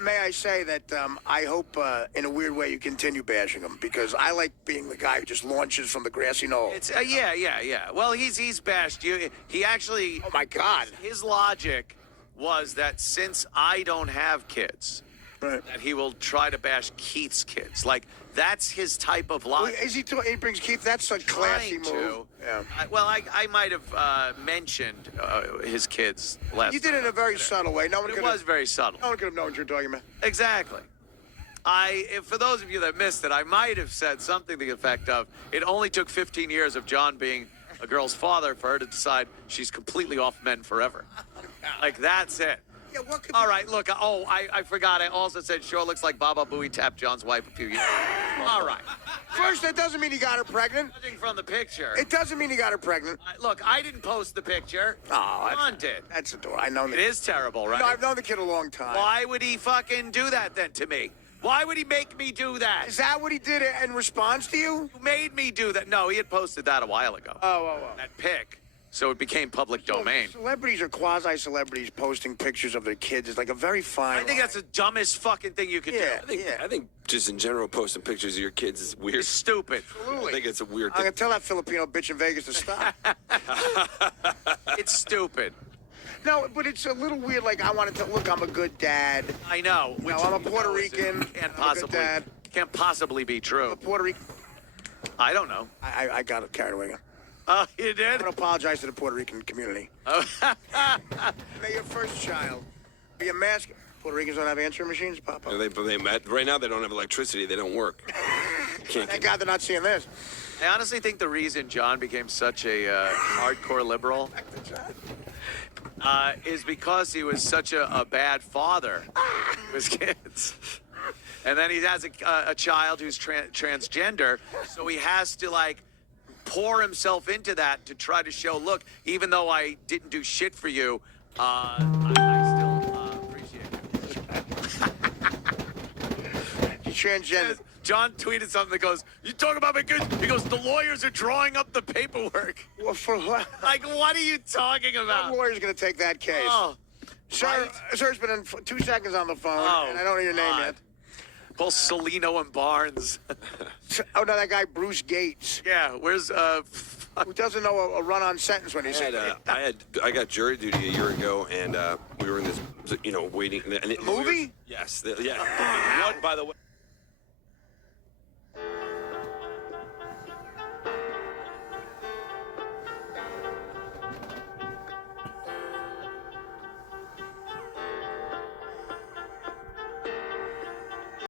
May I say that I hope, in a weird way, you continue bashing him because I like being the guy who just launches from the grassy knoll. It's yeah. Well, he's bashed you. He actually. Oh my God! His logic was that since I don't have kids, that he will try to bash Keith's kids. Like, that's his type of Well, life. he brings Keith. That's a classy Trying move. to. Yeah. I might have mentioned his kids last. You did it in a very subtle way. No one It could. was very subtle. No one could have known what you're talking about. Exactly. For those of you that missed it, I might have said something to the effect of, it only took 15 years of John being a girl's father for her to decide she's completely off men forever. Like, that's it. Yeah, what could All right, look, I forgot. I also said, sure looks like Baba Booey tapped John's wife a few years ago. All right. First, that doesn't mean he got her pregnant. Judging from the picture. It doesn't mean he got her pregnant. Look, I didn't post the picture. Oh, John did. That's adorable. I know. It is terrible, right? No, I've known the kid a long time. Why would he fucking do that then to me? Why would he make me do that? Is that what he did in response to you? You made me do that. No, he had posted that a while ago. Oh. That pic. So it became public domain. Celebrities or quasi-celebrities posting pictures of their kids is like a very fine. I think that's the dumbest fucking thing you could do. I think just in general posting pictures of your kids is weird. It's stupid. I think it's a weird I'm thing. gonna tell that Filipino bitch in Vegas to stop. It's stupid. No, but it's a little weird. Like, I wanted to look. I'm a good dad. I know. No, I'm a Puerto Rican. Can't I'm a good dad. possibly be true. Puerto Rican. I don't know. I got carried away. Oh, you did? I'm gonna apologize to the Puerto Rican community. Oh. May your first child be a mask. Puerto Ricans don't have answering machines, Papa. Right now they don't have electricity. They don't work. Thank God they're not seeing this. I honestly think the reason John became such a hardcore liberal is because he was such a bad father to his kids. And then he has a child who's transgender, so he has to, like, pour himself into that to try to show, look, even though I didn't do shit for you, I still appreciate it. He's transgender. John tweeted something that goes, you talk about my kids? He goes, the lawyers are drawing up the paperwork. Well, for what? Like, what are you talking about? What lawyer's going to take that case? Oh, Sir, Sir's been in 2 seconds on the phone, and I don't know your name yet. Both Celino and Barnes. Oh, no, that guy, Bruce Gates. Yeah, where's, who doesn't know a run-on sentence when he said I got jury duty a year ago, and we were in this, waiting. movie? Yes. Yeah. One, by the way.